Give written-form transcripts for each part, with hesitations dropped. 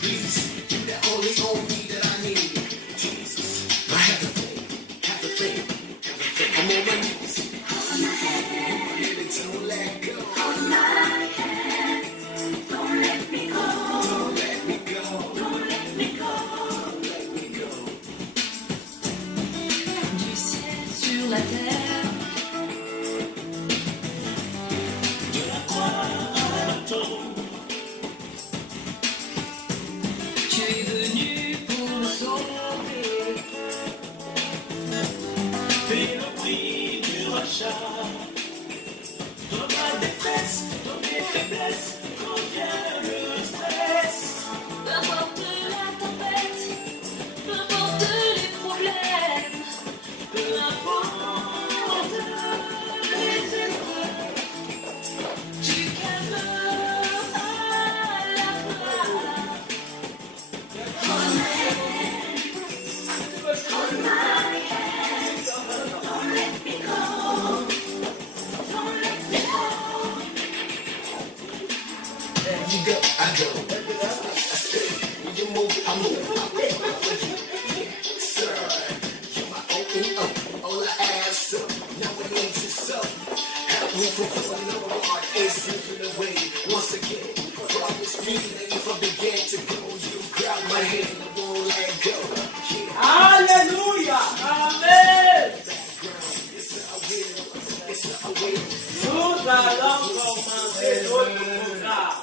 Please, you the only me that I need. Jesus, I have a thing. I'm on my knees. Hold my hand, don't let go. Hold my hand, don't let me go. Don't let me go. Don't let me go. Don't let me go. Du ciel sur la terre. De la croix à la tombe. Tu es venu pour me sauver. Paye le prix du rachat. Dans ma détresse, dans mes faiblesses, quand vient le stress. Peu importe la tempête, peu importe les problèmes, peu importe les épreuves, tu calmeras la peur. Hold my hand, don't let me go, don't let me go. There you go, I go. I stay. When you move, I move. I move. Sir, you're my open. All I ask, now I need you so. Help me from falling apart and slipping away. Once again, promise me that if I begin to go, you grab my hand and won't let go. Yeah. Alléluia. Amen. It's a will. Nous allons commencer notre programme.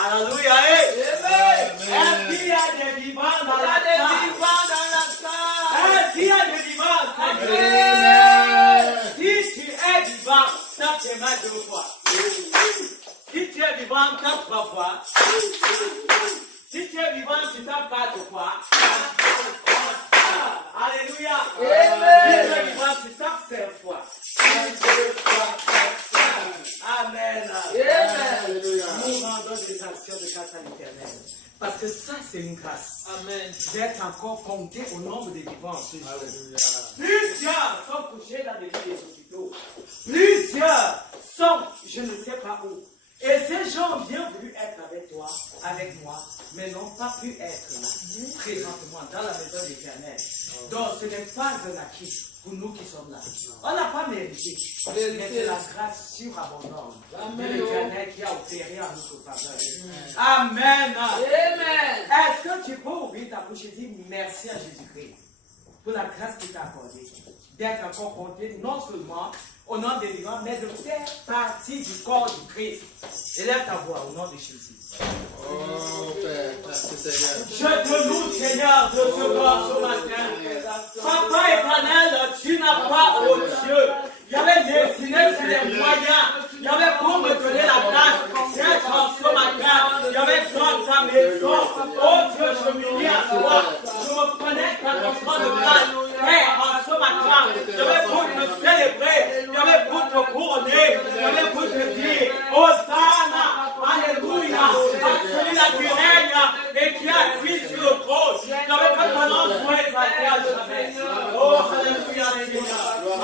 Alléluia. Est-ce qu'il y a des vivants dans la salle? Est-ce qu'il y a des vivants? Si tu es vivant, tape tes mains 2 fois. Si tu es vivant, tape 3 fois. Si tu es vivant, tu tapes 4 fois. Alléluia. Si tu es vivant, tu tapes 5 fois. Amen. Nous rendons des actions de grâce à l'Éternel. Parce que ça, c'est une grâce. Amen. D'être encore compté au nombre des vivants en ce jour. Plusieurs sont couchés dans les lits des hôpitaux. Plusieurs sont, je ne sais pas où. Et ces gens ont bien voulu être avec toi, avec moi, mais n'ont pas pu être là, présentement, dans la maison de l'Éternel. Donc, ce n'est pas un acquis pour nous qui sommes là. On n'a pas mérité, mais c'est la grâce surabondante de l'Éternel qui a opéré en notre faveur. Amen. Est-ce que tu peux ouvrir ta bouche et dire merci à Jésus-Christ pour la grâce qu'il t'a accordée, d'être encore compté non seulement au nom des vivants, mais de faire partie du corps du Christ. Élève ta voix au nom de Jésus. Oh Père, merci Seigneur. Je te loue, Seigneur, de ce corps ce matin. Papa éternel, tu n'as pas, oh Dieu, il y avait dessiné sur les moyens, il y avait pour me donner la grâce d'être en ce matin, il y avait dans ta maison. Oh Dieu, je m'unis à toi, je me connecte à ton trône de grâce. Père, en ce matin, il y avait pour te célébrer, il y avait pour te couronner, il y avait pour te dire, Hosanna, Alléluia, à celui-là qui règne et qui a assis sur le trône. Il y avait que ton nom soit exalté à jamais. Oh, Alléluia, Seigneur.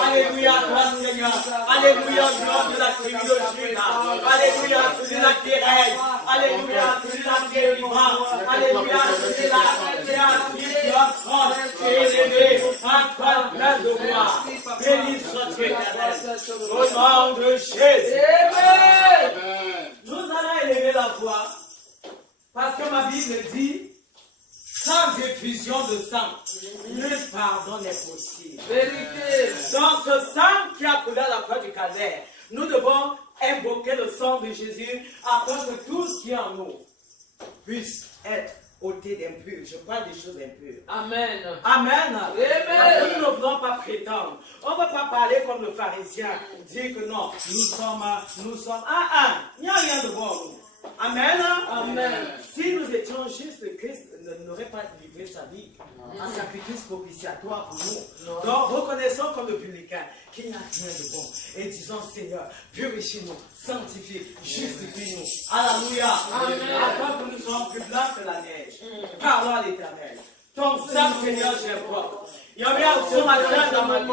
Alléluia, toi, Seigneur. Alléluia, au nom de la tribu de Juda. Alléluia, celui-là qui règne. Alléluia, celui-là qui est vivant. Alléluia, celui-là qui est assis sur un trône et élevé, un trône plein de gloire. Béni soit-tu, Éternel. Au nom de Jésus. Amen. Nous allons élever la voix parce que ma Bible dit sans effusion de sang, nul pardon n'est possible. Dans ce sang qui a coulé à la croix du calvaire, nous devons invoquer le sang de Jésus afin que tout ce qui est en nous puisse être ôté d'impur. Je parle des choses impures. Amen. Amen. Parce que nous ne voulons pas prétendre. On ne va pas parler comme le pharisien, dire que non, nous sommes, il n'y a rien de bon en nous. Amen. Amen. Si nous étions justes, Christ n'aurait pas livré sa vie en sacrifice propitiatoire pour nous. Donc reconnaissons comme le publicain qu'il n'y a rien de bon. Et disons, Seigneur, purifie-nous, sanctifie, justifie-nous. Alléluia. Afin que nous soyons plus blancs que la neige. Parlons à l'Éternel. Ton sang, Seigneur, j'ai propre. Il y avait ce matin dans ma vie.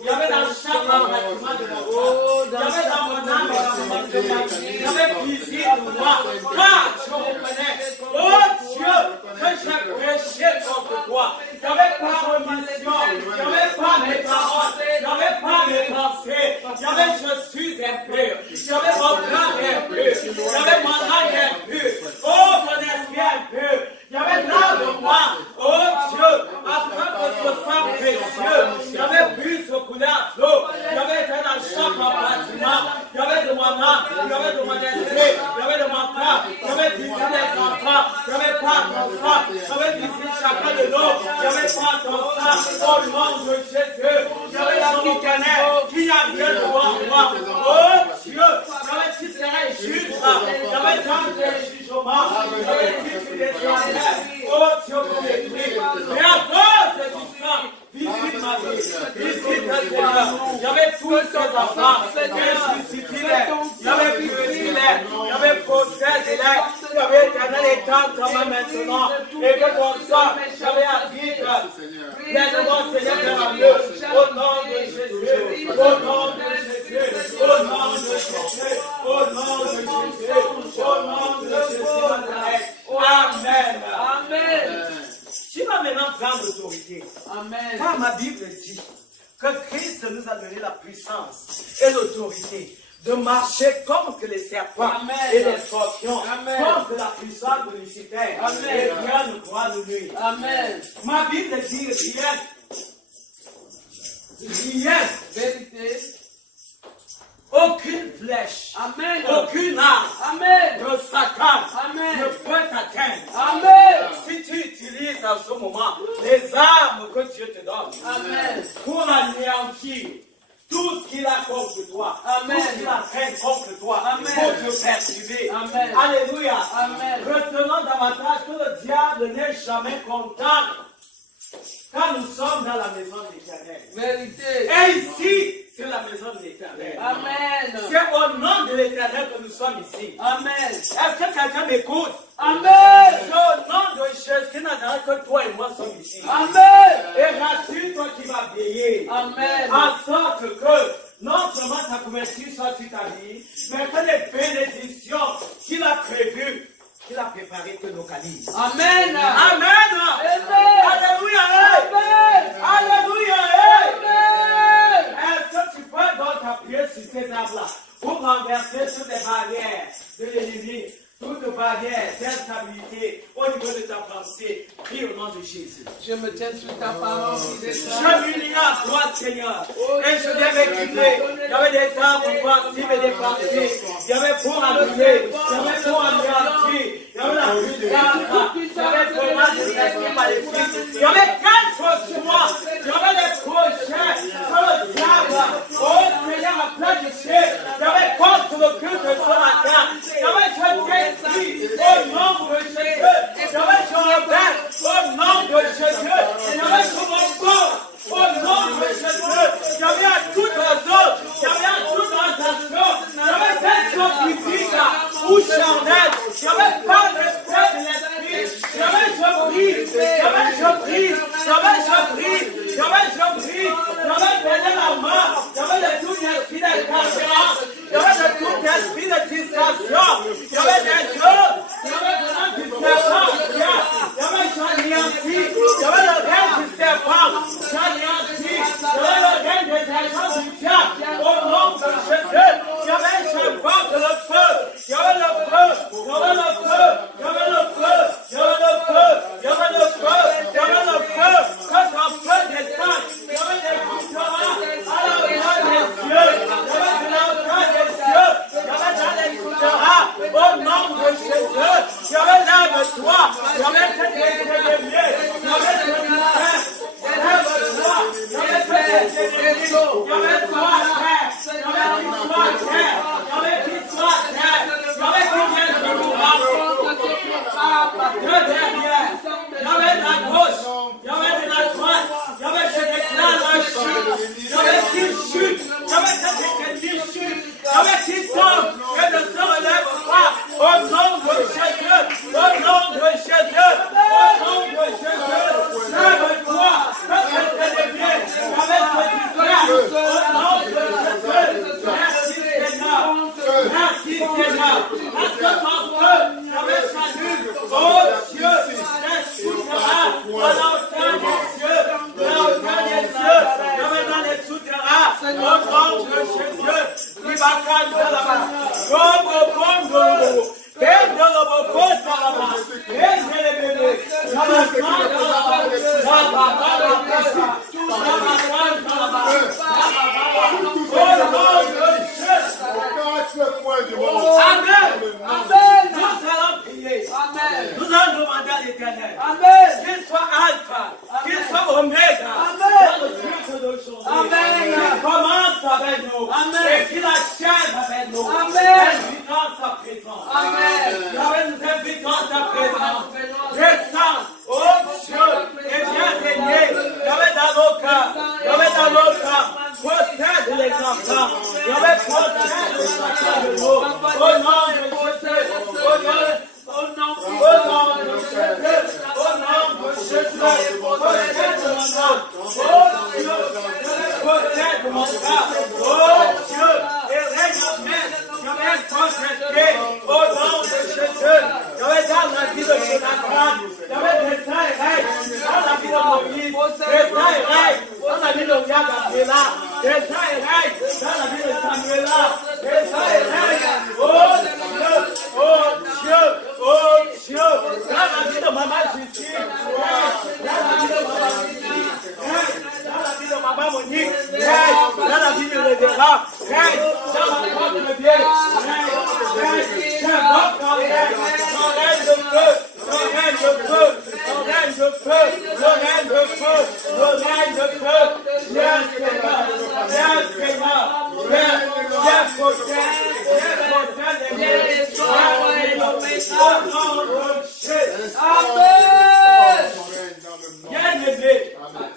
Il y avait dans chaque bâtiment de mon corps. Il y avait dans mon âme et dans mon âme. Il y avait plaisir de moi. Car je reconnais. Oh Au nom de Jésus, j'avais la montagne qui n'a rien devant moi. Oh Dieu, j'avais tu serais juste, j'avais tant de jugement, j'avais si tu descendais. Oh Dieu, mon esprit, mais à cause de tout ça, visite ma vie, visite le Seigneur. J'avais tous ces enfants, j'avais purifié, j'avais possèdé, j'avais éternel et tant à moi maintenant, et que ton sang, j'avais à vivre. Viens-nous, Seigneur, vers Dieu, au nom de Jésus, au nom de Jésus, au nom de Jésus, au nom de Jésus, au nom de Jésus. Amen. Amen. Tu vas maintenant prendre l'autorité. Amen. Car ma Bible dit que Christ nous a donné la puissance et l'autorité de marcher contre les serpents et les scorpions, contre la puissance de Lucifer. Et rien ne pourra nous nuire. Amen. Ma Bible dit rien, Vérité. aucune flèche, Amen. aucune arme Amen. de Satan Amen. ne peut t'atteindre. Amen. Si tu utilises en ce moment les armes que Dieu te donne Amen. pour anéantir tout ce qu'il a contre toi, Amen. tout ce qu'il entraîne contre toi, Amen. pour te perturber. Amen. Alléluia. Amen. Retenons davantage que le diable n'est jamais content quand nous sommes dans la maison de l'Éternel. Vérité. Et ici, c'est la maison de l'Éternel. Amen. C'est au nom de l'Éternel que nous sommes ici. Amen. Est-ce que quelqu'un m'écoute? Amen. C'est au nom de Jésus qui Nazareth que toi et moi sommes ici. Amen. Et rassure-toi qui va veiller. Amen. En sorte que non seulement sa couverture soit sur ta vie, mais que les bénédictions qu'il a prévues, qu'il a préparées te localisent. Amen. Amen. Amen. Alléluia. Amen. Alléluia. Amen. Est-ce que tu peux donc t'appuyer sur ces arbres-là pour renverser toutes les barrières de l'ennemi, toute barrière d'instabilité au niveau de ta pensée? Prie au nom de Jésus. Je me tiens sur ta parole qui descend. Je m'unis à toi, Seigneur. Et je viens m'équiper. Il y avait des arbres possibles et des pensées. Il y avait pour amuser. Il y avait pour anéantir. Il y avait la puissance. Il y avait vraiment des esprits maléfiques. Il y avait quelque chose sur moi. Il y avait des projets que le diable, oh Seigneur, a planifié. Il y avait contre le culte de ce matin. Il y avait je t'ai au nom de Jésus. Il y avait je rebelle au nom de Jésus. Il y avait sur mon corps au nom de Jésus. Il y avait à toute zone. Il y avait à toute organisation. Il y avait des choses physiques ou charnelles. Il y avait pas de paix de l'esprit. Il y avait je brise. Il y avait je brise. Il y avait je brise. Il y avait je brise. Il y avait donné la main. Il y avait de tout esprit d'incarcération. Il y avait de tout esprit de distraction. Il y avait des choses. Il y avait vraiment du serpent. Il y avait j'anéanti. Il y avait le règne du serpent. J'anéanti. Il y avait le règne des agents du diable. Au nom de Jésus. Il y avait je porte le feu. Il y avait le feu. Il y avait le feu. Il y avait le feu. Il y avait le feu. Il y avait le feu. Il y avait le feu. Quand un feu descend, il y avait des souterrains à l'entrée des cieux. Il y avait de l'entrée des cieux. Il y avait dans les souterrains. Au nom de Jésus. Il y avait là de toi. Il y avait cette éléments. Il y avait ce mystère. Lève-toi. Il y avait cet éléments. Il y avait toi, terre. Il y avait qui soit terre. Il y avait qui soit terre. Il y avait qui vient de nous que derrière. Il y avait de la gauche. Il y avait de la droite. Il y avait ce déclare la chute. Il y avait qui chute. Il y avait cette écriture chute. Il y avait qui tombe et ne se relève pas. Au nom de Jésus. Au nom de Jésus. Au nom de Jésus. Lève-toi. Que tu es bien. Avec ce discours. Au nom de Jésus. Merci Seigneur. Merci Seigneur. Parce que ton feu, j'avais salut. Oh Dieu, les souterrains, dans des cieux, dans des cieux, j'avais dans les souterrains, au nom de Jésus, qui va canter là-bas. Comme Congo, et de l'Obokota là-bas, et de les bébés, j'avais Amen. Amen. Nous allons prier. Amen. Nous allons demander à l'Éternel. Amen. Qu'il soit Alpha, qu'il soit Oméga. Amen. descends, oh Dieu, et viens régner. Yahweh dans nos cœurs, Yahweh dans nos cœurs, possède les enfants, Yahweh possède les enfants de nous, au nom de Jésus, au nom de Jésus, au nom de Jésus, possède mon âme, oh Dieu, possède mon cœur, oh Dieu, et règne en main, Yahweh Saint-Esprit, au nom de Jésus, Yahweh dans la vie de Jonathan, Yahweh descend et règne dans la vie de Moïse, descend et règne dans la vie de Gabriela, descend et règne dans la vie de Samuela, descend et règne, oh Dieu, oh Dieu, oh Dieu, dans la vie de Maman Justine, dans la vie de Maman Justine, dans la vie de Maman Monique, dans la vie de Révérend, dans la porte de vieille, j'invoque ton règne de feu, ton règne de feu, ton règne de feu, ton règne de feu, ton règne de feu, viens Seigneur, viens Seigneur, viens possède les miens, au nom de Jésus. Amen. Bien-aimé,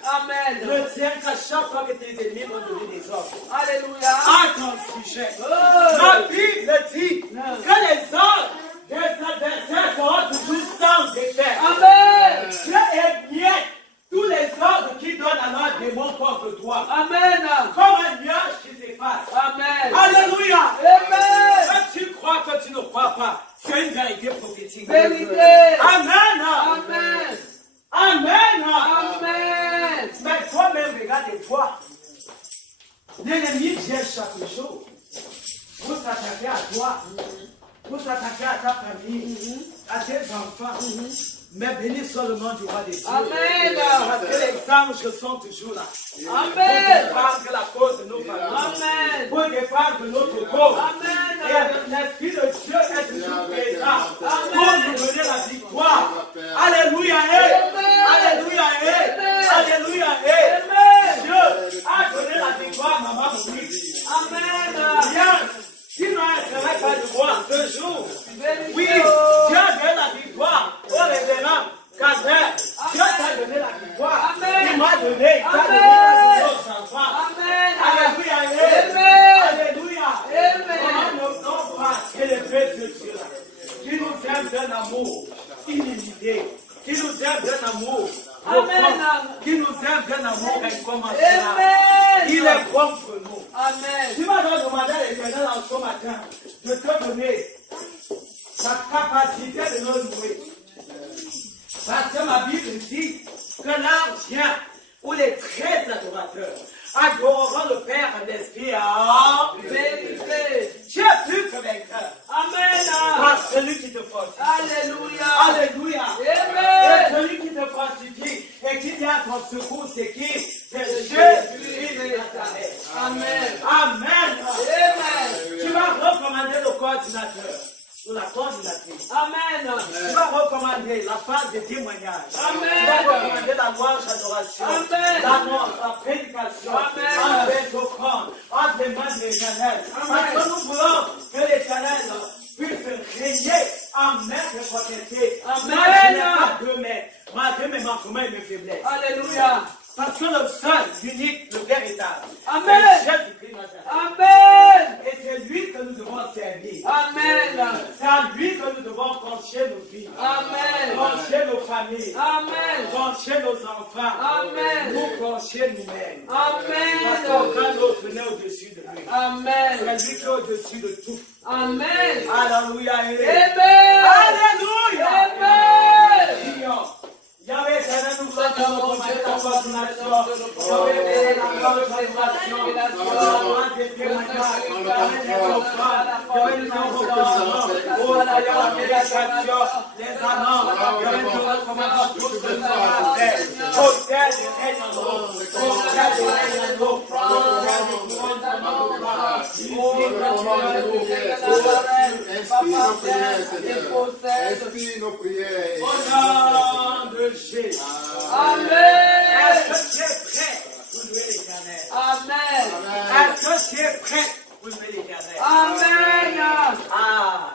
Amen. retiens qu'à chaque fois que tes ennemis vont donner des ordres Alléluia. à ton sujet, la Bible dit que les ordres des adversaires seront toujours sans effet. Amen. Dieu émiette tous les ordres qui donnent alors des mots contre toi, Amen. comme un nuage qui s'efface. Amen. Alléluia. Amen. Que tu crois que tu ne crois pas, c'est une vérité prophétique. Vérité. Amen. Amen. Amen. Amen. Mais toi-même, regarde-toi. L'ennemi vient chaque jour pour s'attaquer à toi, pour s'attaquer à ta famille, à tes enfants. Mais béni soit le nom du roi des cieux. Amen. Parce que les anges sont toujours là. Pour Amen. défendre la cause de nos familles. Amen. Pour défendre notre cause. Amen. Et l'Esprit de Dieu est toujours présent pour nous donner la victoire. Alléluia. Alléluia. Alléluia. Dieu a donné la victoire à Maman Monique. Amen. Bien, tu n'arrêteras pas de voir ce jour. Oui, Dieu a donné la victoire au révérend Kader. Dieu t'a donné la victoire. Amen. Il m'a donné, il t'a donné Amen. aux enfants. Amen. Alléluia. Amen. Alléluia. Amen. Comment ne pas célébrer ce Dieu qui nous aime d'un amour illimité, qui nous aime d'un amour Amen. profond, qui nous aime d'un amour incommensurable. Amen. Il est bon pour nous. Amen. Tu m'as donc demandé à l'Éternel en ce matin de te donner sa capacité de nous louer. Parce que ma Bible dit que l'heure vient où les très adorateurs adoreront le Père en esprit et en Vérité. Tu es plus que vainqueur Amen. par celui qui te fortifie. Alléluia. Alléluia. Amen. Et celui qui te fortifie et qui vient à ton secours, c'est qui? C'est Jésus de Nazareth. Amen. Amen. Amen. Tu vas recommander le coordinateur ou la coordinatrice. Amen. Tu vas recommander la phase de témoignage. Amen. Tu vas recommander la louange adoration. Amen. L'annonce, la prédication. Amen. Entre les offrandes, entre les mains de l'Éternel. Amen. Parce que nous voulons que l'Éternel puisse régner en maître de propriété. Amen. Moi, je n'ai pas 2 mètres. Malgré mes manquements et mes faiblesses. Alléluia. Parce que le seul, l'unique, le véritable, Amen. c'est Jésus-Christ Nazareth. Amen. Et c'est lui que nous devons servir. Amen. C'est à lui que nous devons confier nos vies. Amen. Confier nos familles. Amen. Confier nos enfants. Amen. Nous confier nous-mêmes. Parce Amen. qu'aucun autre n'est au-dessus de lui. Amen. C'est lui qui est au-dessus de tout. Amen. Alléluia. Amen. Alléluia. Amen. Prions. Yahweh, Éternel, nous voulons te recommander ta coordination. Yahweh, la coordination. La loi des témoignages. Yahweh, les offrandes. Yahweh, les envoûtements. Oh, Seigneur, la prédication. Les annonces. Yahweh, nous recommandons tout ce que nous avons fait. Possède et règne en nous. Possède et règne en nous. Possède et couronne en nous. Inspire nos prières, Seigneur. Inspire nos prières. Au nom de Jésus. Amen. Est-ce que tu es prêt pour louer l'Éternel? Amen. Est-ce que tu es prêt pour louer l'Éternel? Amen. Ah,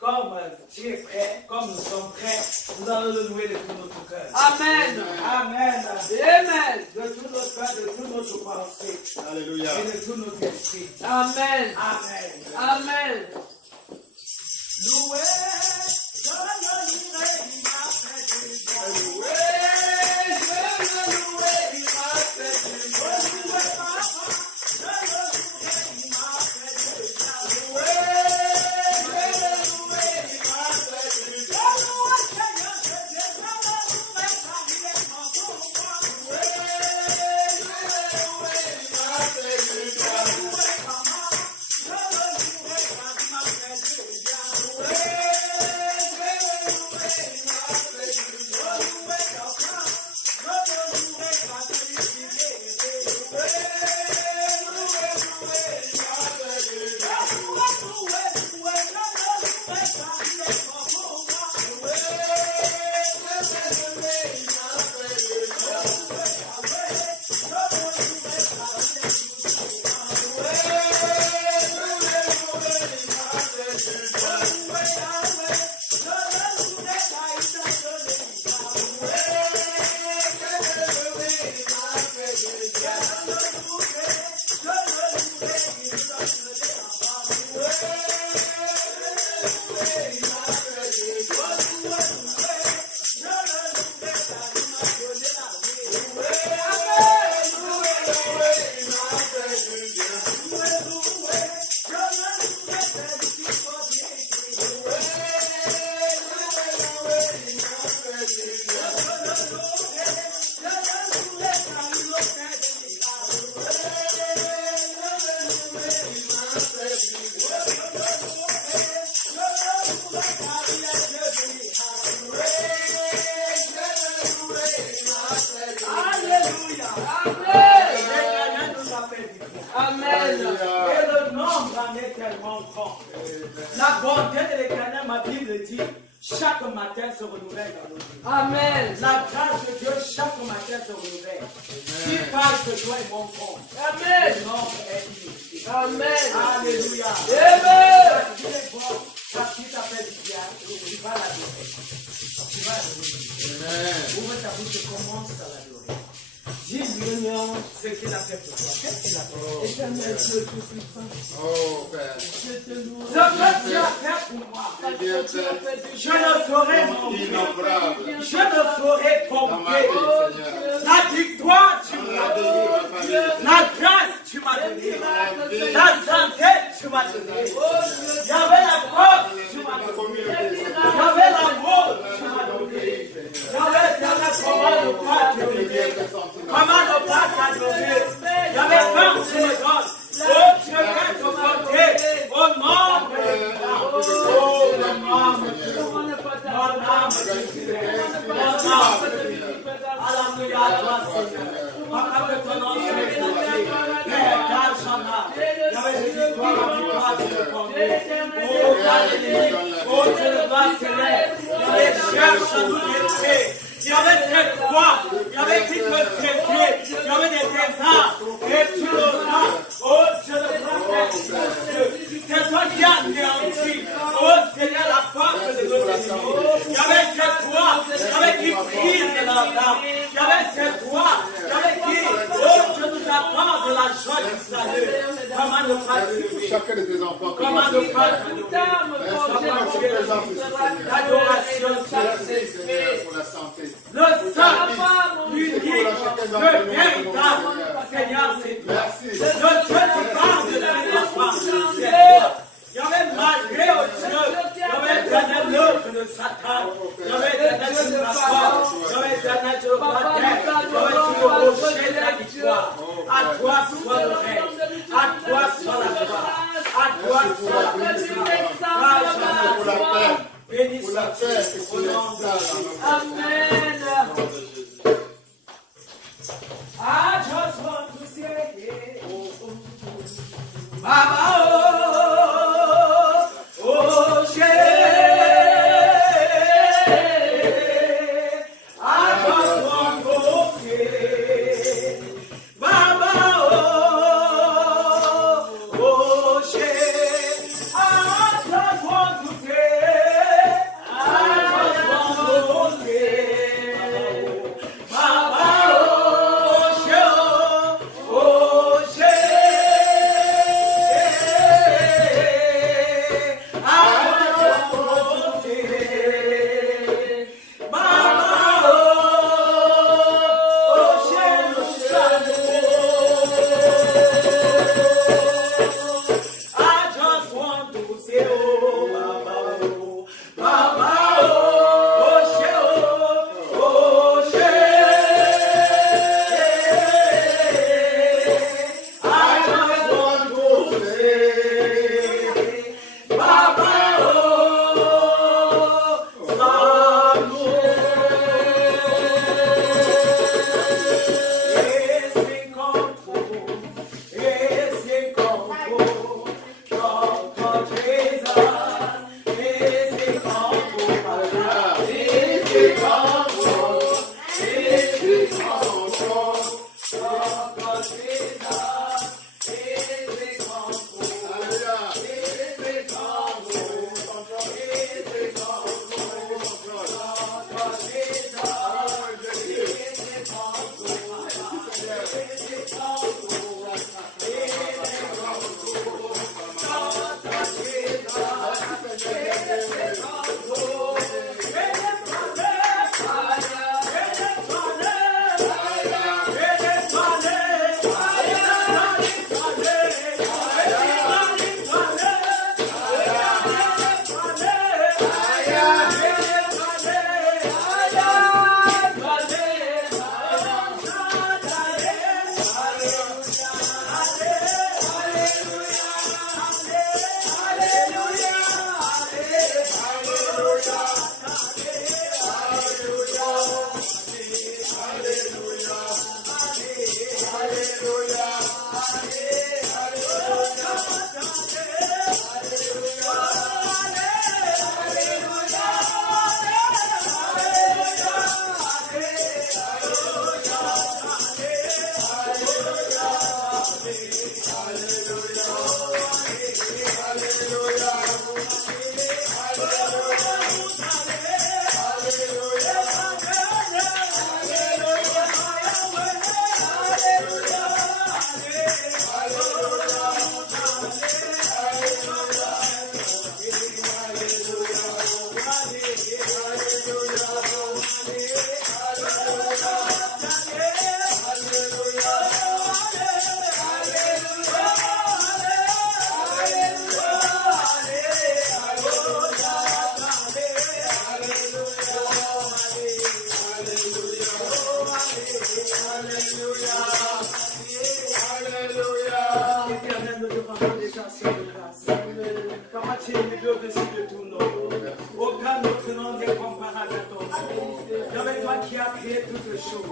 comme tu es prêt, comme nous sommes prêts, Nous allons le louer de tout notre cœur. Amen. Amen. Amen. De tout notre cœur, de tout notre pensée Alléluia. et de tout notre esprit. Amen. Amen. Amen. Loué, je le louerai, il m'a fait du bien. Loué, je le louerai, il m'a fait du bien. Loué, papa, je le louerai, il m'a fait du bien. Loué, je le louerai, il m'a fait du bien. Je loue Seigneur, je Dieu, je le louerai, car il est mort pour moi. Loué, je le louerai, il m'a fait du bien. Loué, maman, je le louerai, car il m'a fait du bien. Loué, je le louerai, il m'a fait du bien. Loué, papa, je le louerai, car il est libéré. Loué, il m'a fait du bien. Amen. Et le nombre en est tellement grand. La bonté de l'Éternel, ma Bible dit, chaque matin se renouvelle dans nos vies. Amen. La grâce de Dieu, chaque matin se renouvelle. Qui parle de toi et mon compte. Amen. Le nombre est illimité. Amen. Alléluia. Amen. Il est bon, parce qu'il t'a fait du bien, tu vas l'adorer. Tu vas l'adorer. Ouvre ta bouche et commence à l'adorer. Dis-lui ce qu'il a fait pour toi. Qu'est-ce qu'il a fait? Éternel Dieu tout-puissant, Oh, Père. je te loue. Ce que tu as fait pour moi, Parce que tu as fait du je ne saurais manquer. Innombrable. Je ne saurais Dans ma compter. vie, Seigneur. La victoire, tu La m'as vie de donnée. ma famille. La grâce, tu m'as donnée. La santé, tu m'as donné. Il y avait la force, tu m'as La donné. communauté, Il y avait l'amour, tu m'as donné. Il y avait comment ne pas te donner. Comment ne pas t'adorer. Il y avait peur, tu me donnes. Oh, tu es te porter. Au nom de l'État. Oh, le nom de Dieu. Comment ne pas Mon âme t'adorer? est libérée. Comment Mon ne pas âme t'adorer? est libérée. Alléluia, toi, Seigneur. Papa, que ton nom soit exalté. Père, garde son âme. Il y avait des victoires, la victoire, tu le connais. Oh, Galilée. Oh, tu le vas, Seigneur. Il y avait cherche à nous guérir. Il y avait cette croix. Il y avait qui peut cesser. Il y avait des trésors. Et tu le prends. Oh, je le prends. C'est toi qui as anéanti. Oh, Seigneur, la force de nos ennemis. Il y avait cette croix. Il y avait qui brise la dame. Il y avait cette croix. Il y avait qui, oh, tu nous apprends de la joie du salut. Comment ne pas te lever? Chacun de tes enfants. Comment ne pas te lever? L'adoration, Merci, Seigneur, pour la santé. le sang, l'unique, le véritable Seigneur, c'est toi. Merci. Le Dieu qui parle de ses enfants, c'est toi. Il y avait malgré au Dieu, il y avait éternel l'œuvre de Satan, il y avait éternel sur la croix, il y avait éternel sur le baptême, il y avait sur le rocher de la victoire. À toi soit le règne, à toi soit la gloire, à toi soit la puissance. Pour la paix. Béni Pour la soit-tu paix et pour au la nom de Jésus. Amen. I just want to say Il y avait toi qui as créé toutes choses.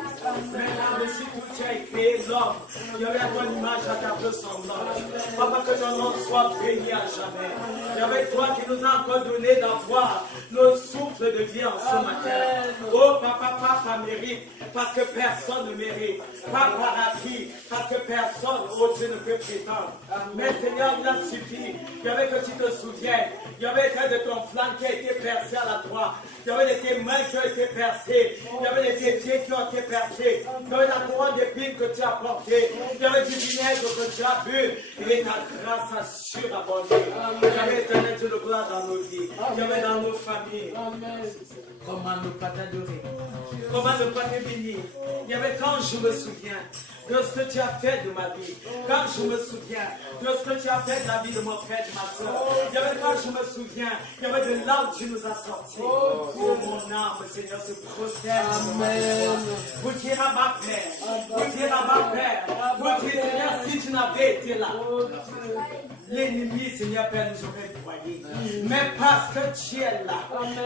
Mais par-dessus tout, tu as créé l'homme. Il y avait à ton image, à ta ressemblance. Papa, que ton nom soit béni à jamais. Il y avait toi qui nous a encore donné d'avoir nos souffles de vie en ce matin. Oh, papa mérite, parce que personne ne mérite. Pas par acquis, parce que personne, oh Dieu, ne peut prétendre. Mais Seigneur, il a suffi. Il y avait que tu te souviennes. Il y avait que de ton flanc qui a été percé à la croix. Il y avait de tes mains qui ont été percées. Il y avait de tes pieds qui ont été percés. Il y avait la couronne d'épines que tu as portée. Il y avait du vinaigre que tu as bu. Et ta grâce a surabondé. Il y avait éternel Dieu de gloire dans nos vies. Il y avait dans nos familles. Comment ne pas t'adorer? Comment ne pas te bénir? Il y avait quand je me souviens de ce que tu as fait de ma vie. Quand je me souviens de ce que tu as fait de la vie de mon frère, de ma soeur. Il y avait quand je me souviens, il y avait de là où tu nous as sortis. Oh, mon âme, Seigneur, se prosterne. Amen. Vous direz à ma Père. Vous direz à ma Père. Vous direz, Seigneur, si tu n'avais été là. L'ennemi, Seigneur Père, nous aurait broyé. Mais parce que tu es là,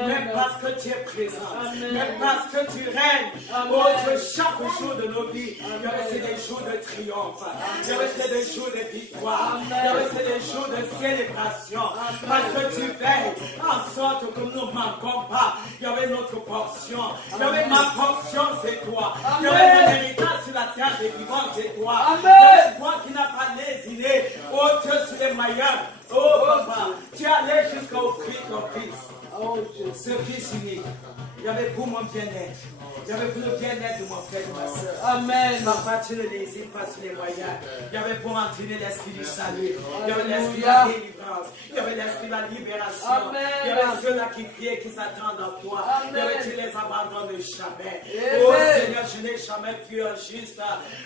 mais parce que tu es présent, mais parce que tu règnes, oh Dieu, chaque jour de nos vies, il y avait des jours de triomphe, il y avait des jours de victoire, il y avait des jours de célébration, parce que tu veilles en sorte que nous ne manquons pas. Il y avait notre portion, il y avait ma portion, c'est toi. Il y avait mon héritage sur la terre des vivants, c'est toi. Il y avait toi qui n'as pas lésiné, oh Dieu, sur les meilleurs. Oh papa, tu es allé jusqu'à offrir ton fils. Oh Dieu, ce fils unique. Il y avait pour mon bien-être. Il y avait pour le bien-être de mon frère et de ma soeur. Amen. Papa, tu ne lésites pas sur les moyens. Il y avait pour entraîner l'esprit du salut. Il y avait l'esprit de la délivrance. Il y avait l'esprit de la libération. Amen. Il y avait ceux-là qui crient, qui s'attendent en toi. Amen. Il y avait tu les abandonnes jamais. Amen. Oh Seigneur, je n'ai jamais vu un juste.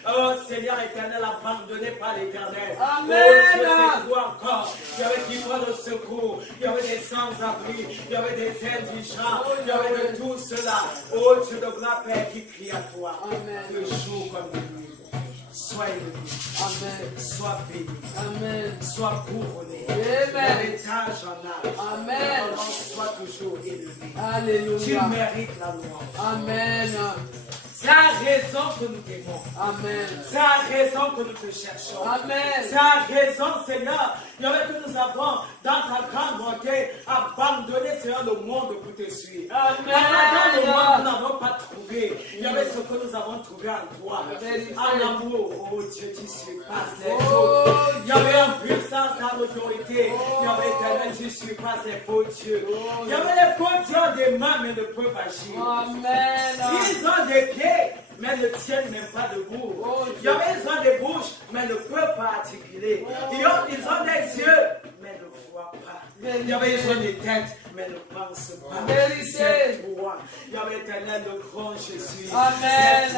Oh Seigneur éternel, abandonné par l'éternel. Amen. Oh Dieu, c'est toi encore. Il y avait qui prend le secours. Il y avait des sans-abri. Il y avait des indigents. Il y avait de tout cela. Oh Dieu de gloire, Père, qui crie à toi. Amen. De jour comme de nuit. Sois élevé. Amen. Sois béni. Amen. Sois couronné. Amen. Héritage en âge. Amen. Ton nom soit toujours élevé. Alléluia. Tu mérites la louange. Amen. C'est la raison que nous t'aimons. Amen. C'est la raison que nous te cherchons. Amen. C'est la raison, Seigneur, il y avait que nous avons, dans ta grande bonté, abandonné, Seigneur, le monde pour te suivre. Amen. Dans le monde, nous n'avons pas trouvé. Il y avait ce que nous avons trouvé en toi. En amour, oh Dieu, tu surpasses les autres. Il y avait en puissance, en autorité. Il y avait éternel, tu surpasses les faux dieux. Il y avait les faux dieux ont des mains, mais ne peuvent agir. Amen. Ils ont des pieds, mais ne tiennent même pas debout. Ils ont des bouches, mais ne peuvent pas articuler. Ils ont des yeux, mais ne voient pas. Ils ont des têtes, mais ne pensent pas. C'est toi. Il y avait éternel, le grand Jésus. Amen.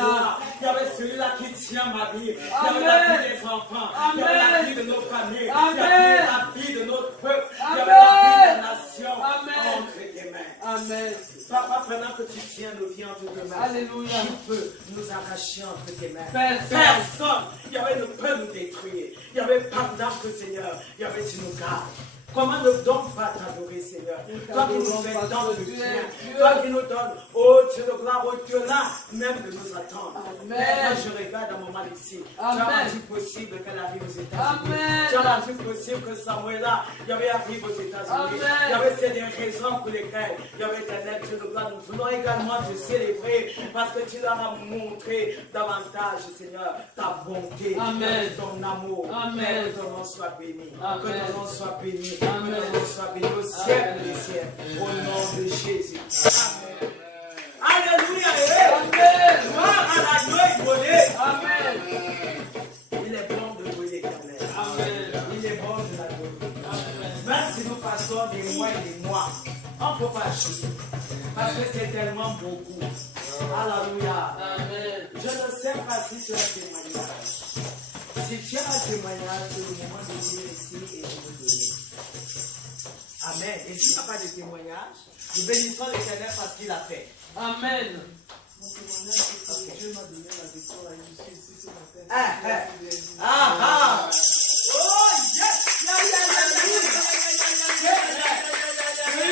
Il y avait celui-là qui tient ma vie. Il y avait la vie des enfants. Il y avait la vie de nos familles. Il y avait la vie de notre peuple. Il y avait la vie des nations entre tes mains. Amen. Papa, pendant que tu tiens nos vies entre tes mains, alléluia, tu peux nous arracher entre tes mains. Personne, il y avait ne peut nous détruire. Il y avait pendant que Seigneur, il y avait tu nous gardes. Comment ne donc pas t'adorer, Seigneur? Toi qui nous fais tant de bien. Toi qui nous donnes, oh Dieu de gloire, au-delà même de nous attendre. Quand je regarde un moment ici, tu as rendu possible qu'elle arrive aux États-Unis. Tu as rendu possible que Samuel-là, il arrive aux États-Unis. Il y avait des raisons pour lesquelles il y avait éternel Dieu de gloire. Nous voulons également te célébrer parce que tu leur as montré davantage, Seigneur, ta bonté, ton amour. Amen. Que ton nom soit béni. Que ton nom soit béni. Amen. Que ton nom soit béni au siècle des siècles. Au nom de Jésus. Amen. Alléluia. Amen. Gloire à l'agneau volé. Amen. Il est bon de louer l'éternel. Amen. Il est bon de l'adorer. Amen. Même si nous passons des mois et des mois, on ne peut pas chuter. Parce que c'est tellement beaucoup. Alléluia. Amen. Je ne sais pas si tu as un témoignage. Si tu as un témoignage, c'est le moment de dire ici et de me donner. Amen. Et si tu n'as pas de témoignage, nous bénissons l'Éternel parce qu'il a fait. Amen. Mon témoignage, c'est que Dieu m'a donné la victoire à jusqu'à ici ce matin. Oh, yes!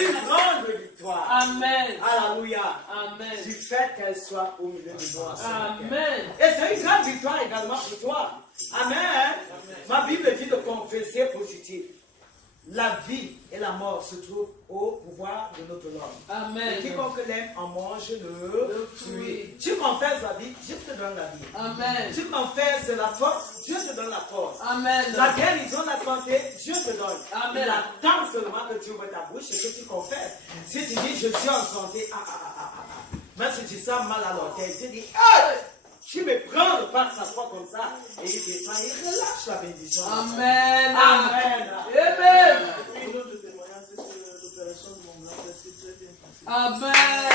Une grande victoire. Amen. Alléluia. Amen. Du fait qu'elle soit au milieu de nous. Amen. Et c'est une grande victoire également pour toi. Amen. Ma Bible dit de confesser positif. La vie et la mort se trouvent au pouvoir de notre langue. Amen. Et quiconque l'aime en mange le fruit. Tu confesses la vie, Dieu te donne la vie. Amen. Tu confesses la force, Dieu te donne la force. Amen. La guérison, la santé, Dieu te donne. Amen. Il attend seulement que tu ouvres ta bouche et que tu confesses. Si tu dis je suis en santé, même si tu sens mal à l'orteil, tu dis tu me prends par sa foi comme ça et il descend, il relâche la bénédiction. Amen. Amen. Amen. Une autre témoignage, c'est que l'opération de mon grand-père s'est très bien passée. Amen.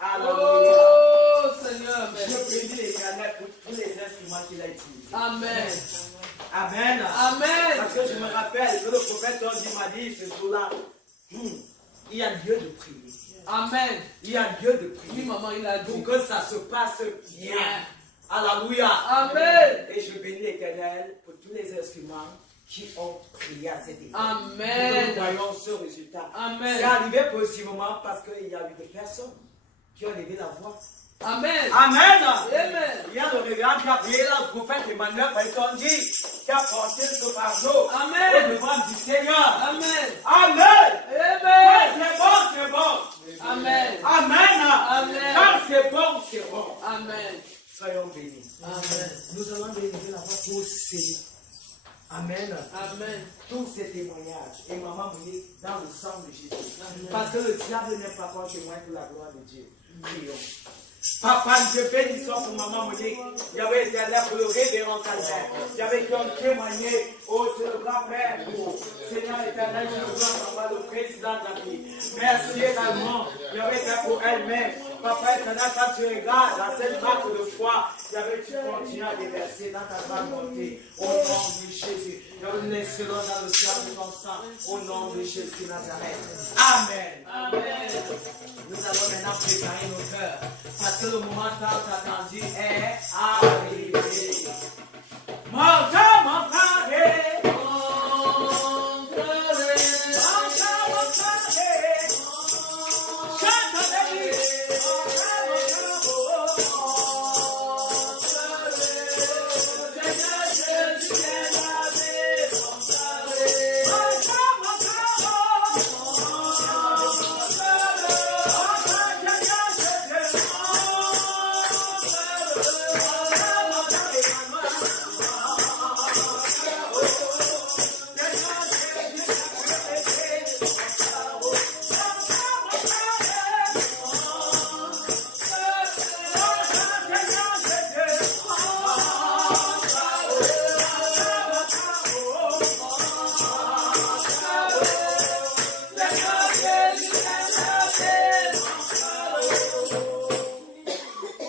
Amen. Oh Seigneur, Je merci. bénis l'Éternel pour tous les instruments qu'il a utilisés. Amen. Amen. Amen. Parce que je me rappelle que le prophète m'a dit ce jour-là, il y a lieu de prier. Amen. Il y a lieu de Oui, prier. maman, il a dit. Pour que ça se passe bien. Alléluia. Amen. Et je bénis l'Éternel pour tous les instruments qui ont prié à cet effet. Amen. Nous voyons ce résultat. Amen. C'est arrivé possiblement parce qu'il y a eu des personnes qui ont levé la voix. Amen. Amen. Amen. Il y a le révérend qui a prié là, le prophète Emmanuel dit, qui a porté ce fardeau Amen. au devant du Seigneur. Amen. Amen. Amen. C'est bon, c'est bon. Amen. Amen. Amen. Quand c'est bon, c'est bon. Amen. Soyons bénis. Amen. Nous allons bénir la voix pour le Seigneur. Amen. Amen. Tous ces témoignages et maman Monique dans le sang de Jésus. Amen. Parce que le diable n'est pas contre témoin pour la gloire de Dieu. Prions. Papa, je bénis pour maman Monique. Il y avait éternel pour le révérend Calvaire. Il y avait qui ont témoigné. Oh, c'est le grand-père. Seigneur éternel, je le vois, papa, le président de la vie. Merci également. Il y avait fait pour elle-même. Papa éternel, quand tu regardes dans cette marque de foi, il y avait tu continues à déverser dans ta grande bonté. Au nom de Jésus. Nous laisserons dans le ciel de ton sang. Au nom de Jésus de Nazareth. Amen. Amen. Nous allons maintenant préparer nos cœurs. Parce que le moment tant attendu est arrivé. Mon cœur, mon frère.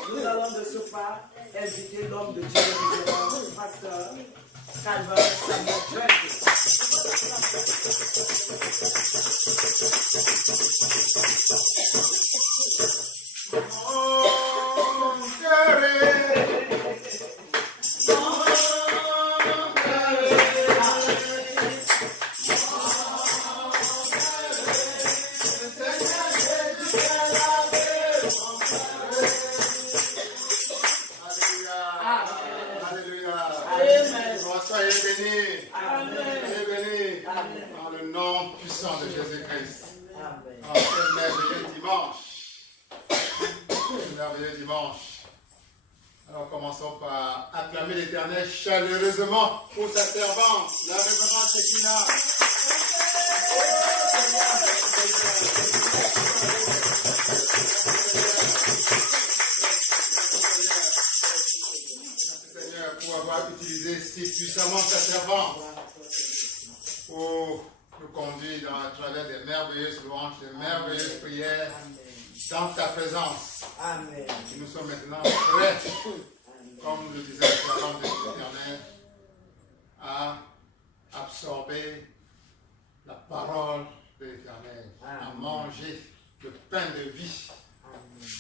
Nous allons de ce pas inviter l'homme de Dieu, le pasteur Calvin Samuel Drake. Mon cœur est Alléluia. Alléluia. Soyez bénis. Soyez bénis. Dans le nom puissant de Jésus-Christ. Amen. En ce merveilleux dimanche. Ce merveilleux dimanche. Alors commençons par acclamer l'Éternel chaleureusement pour sa servante, la révérende Shekinah. Seigneur, pour avoir utilisé si puissamment sa servante pour nous conduire à travers des merveilleuses louanges, des merveilleuses prières dans ta présence. Amen. Nous sommes maintenant prêts, comme le disait la parole de l'Éternel, à absorber la parole de l'Éternel, à manger le pain de vie.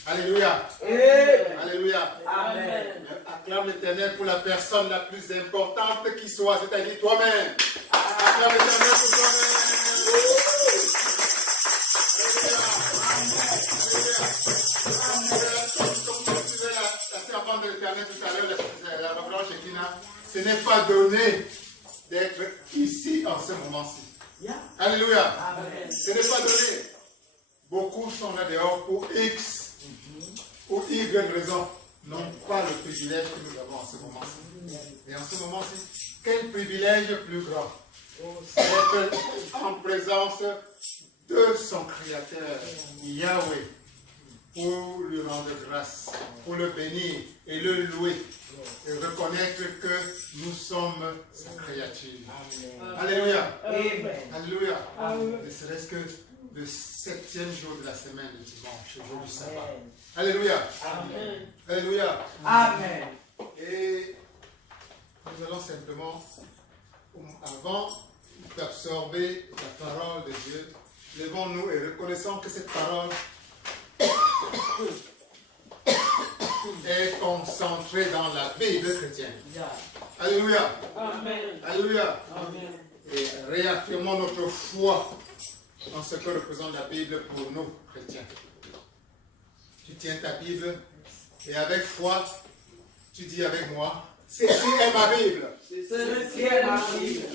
Alléluia. Amen. Alléluia. Amen. À Acclame l'Éternel pour la personne la plus importante qui soit, c'est-à-dire toi-même. Acclame l'Éternel pour toi-même. Comme tu disais la servante de l'Éternel tout à l'heure, la révérende Shekinah, ce n'est pas donné d'être ici en ce moment-ci. Alléluia. Ce n'est pas donné. Beaucoup sont là dehors pour X ou Y raison. Non pas le privilège que nous avons en ce moment-ci. Et en ce moment-ci, quel privilège plus grand d'être en présence de son Créateur, Yahweh, pour lui rendre grâce, pour le bénir et le louer, et reconnaître que nous sommes sa créature. Alléluia. Alléluia. Ne serait-ce que le 7e jour de la semaine, le dimanche, le jour du sabbat. Alléluia. Amen. Alléluia. Amen. Et nous allons simplement, avant d'absorber la parole de Dieu, levons-nous et reconnaissons que cette parole est concentrée dans la Bible chrétienne. Alléluia. Amen. Alléluia. Amen. Et réaffirmons notre foi en ce que représente la Bible pour nous, chrétiens. Tu tiens ta Bible et avec foi, tu dis avec moi, ceci est ma Bible. Ceci est ma Bible.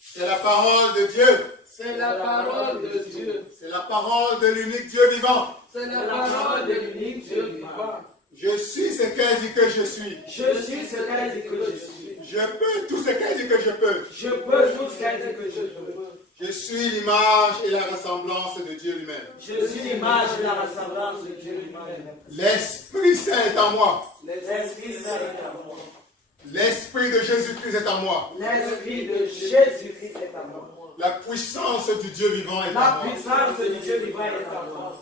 C'est la parole de Dieu. C'est la parole de Dieu. C'est la parole de l'unique Dieu vivant. C'est la parole de l'unique Dieu vivant. Je suis ce qu'elle dit que je suis. Je suis ce qu'elle dit que je suis. Je peux tout ce qu'elle dit que je peux. Je peux tout ce qu'elle dit que je peux. Je suis l'image et la ressemblance de Dieu lui-même. Je suis l'image et la ressemblance de Dieu lui-même. L'Esprit Saint est en moi. L'Esprit Saint est en moi. L'Esprit de Jésus-Christ est en moi. L'Esprit de Jésus-Christ est en moi. La puissance du Dieu vivant est en La moi. puissance du Dieu vivant est en moi.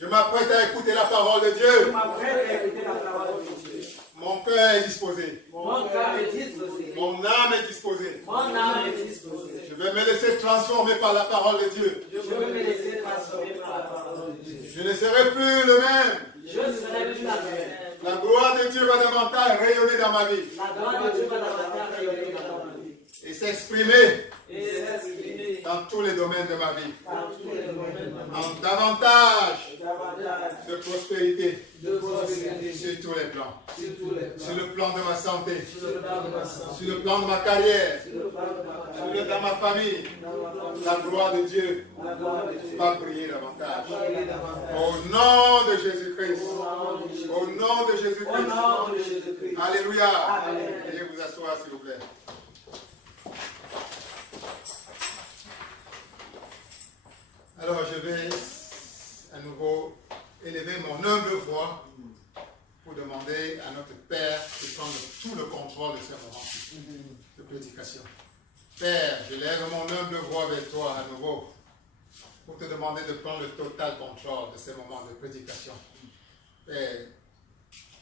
Je m'apprête à écouter la parole de Je Dieu. m'apprête à écouter la parole de Dieu. Mon cœur est disposé. Mon cœur est disposé. Mon âme est disposée. Mon âme est disposée. Je vais me laisser transformer par la parole de Dieu. Je veux me laisser transformer par la parole de Dieu. Je ne serai plus le même. Je ne serai plus la même. La gloire de Dieu va davantage rayonner dans ma vie La gloire de Dieu va davantage rayonner dans ma vie. et s'exprimer Et s'exprimer dans tous les domaines de ma vie. dans tous les domaines En davantage davantage de prospérité de prospérité sur tous les plans. sur tous les Sur plans. le plan de ma santé, Sur le plan de ma santé, sur le plan de ma carrière, sur le plan de ma sur famille, dans ma famille. dans ma famille, La gloire de Dieu la gloire de Dieu va briller davantage. va briller davantage. Au nom de Jésus-Christ. Au nom de Jésus. Au nom de Au Jésus-Christ. nom de Jésus-Christ. Alléluia. Amen. Veuillez vous asseoir, s'il vous plaît. Alors, je vais à nouveau élever mon humble voix pour demander à notre Père de prendre tout le contrôle de ce moment de prédication. Père, je lève mon humble voix vers toi à nouveau pour te demander de prendre le total contrôle de ces moments de prédication. Père,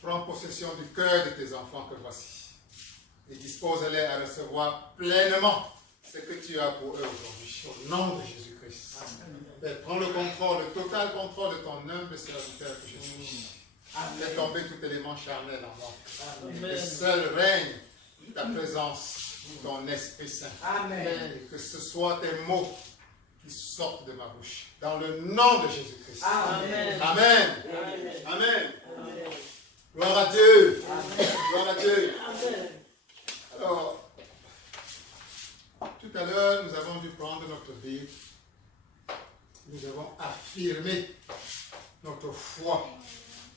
prends possession du cœur de tes enfants que voici et dispose-les à recevoir pleinement ce que tu as pour eux aujourd'hui. Au nom de Jésus-Christ. Père, prends le contrôle, le total contrôle de ton humble serviteur que je suis. Fais tomber tout élément charnel en moi. Que seul règne ta présence, ton Esprit Saint. Amen. Et que ce soit tes mots qui sortent de ma bouche. Dans le nom de Jésus-Christ. Amen. Amen. Amen. Amen. Amen. Gloire à Dieu. Amen. Gloire à Dieu. Amen. Alors, tout à l'heure, nous avons dû prendre notre Bible. Nous avons affirmé notre foi,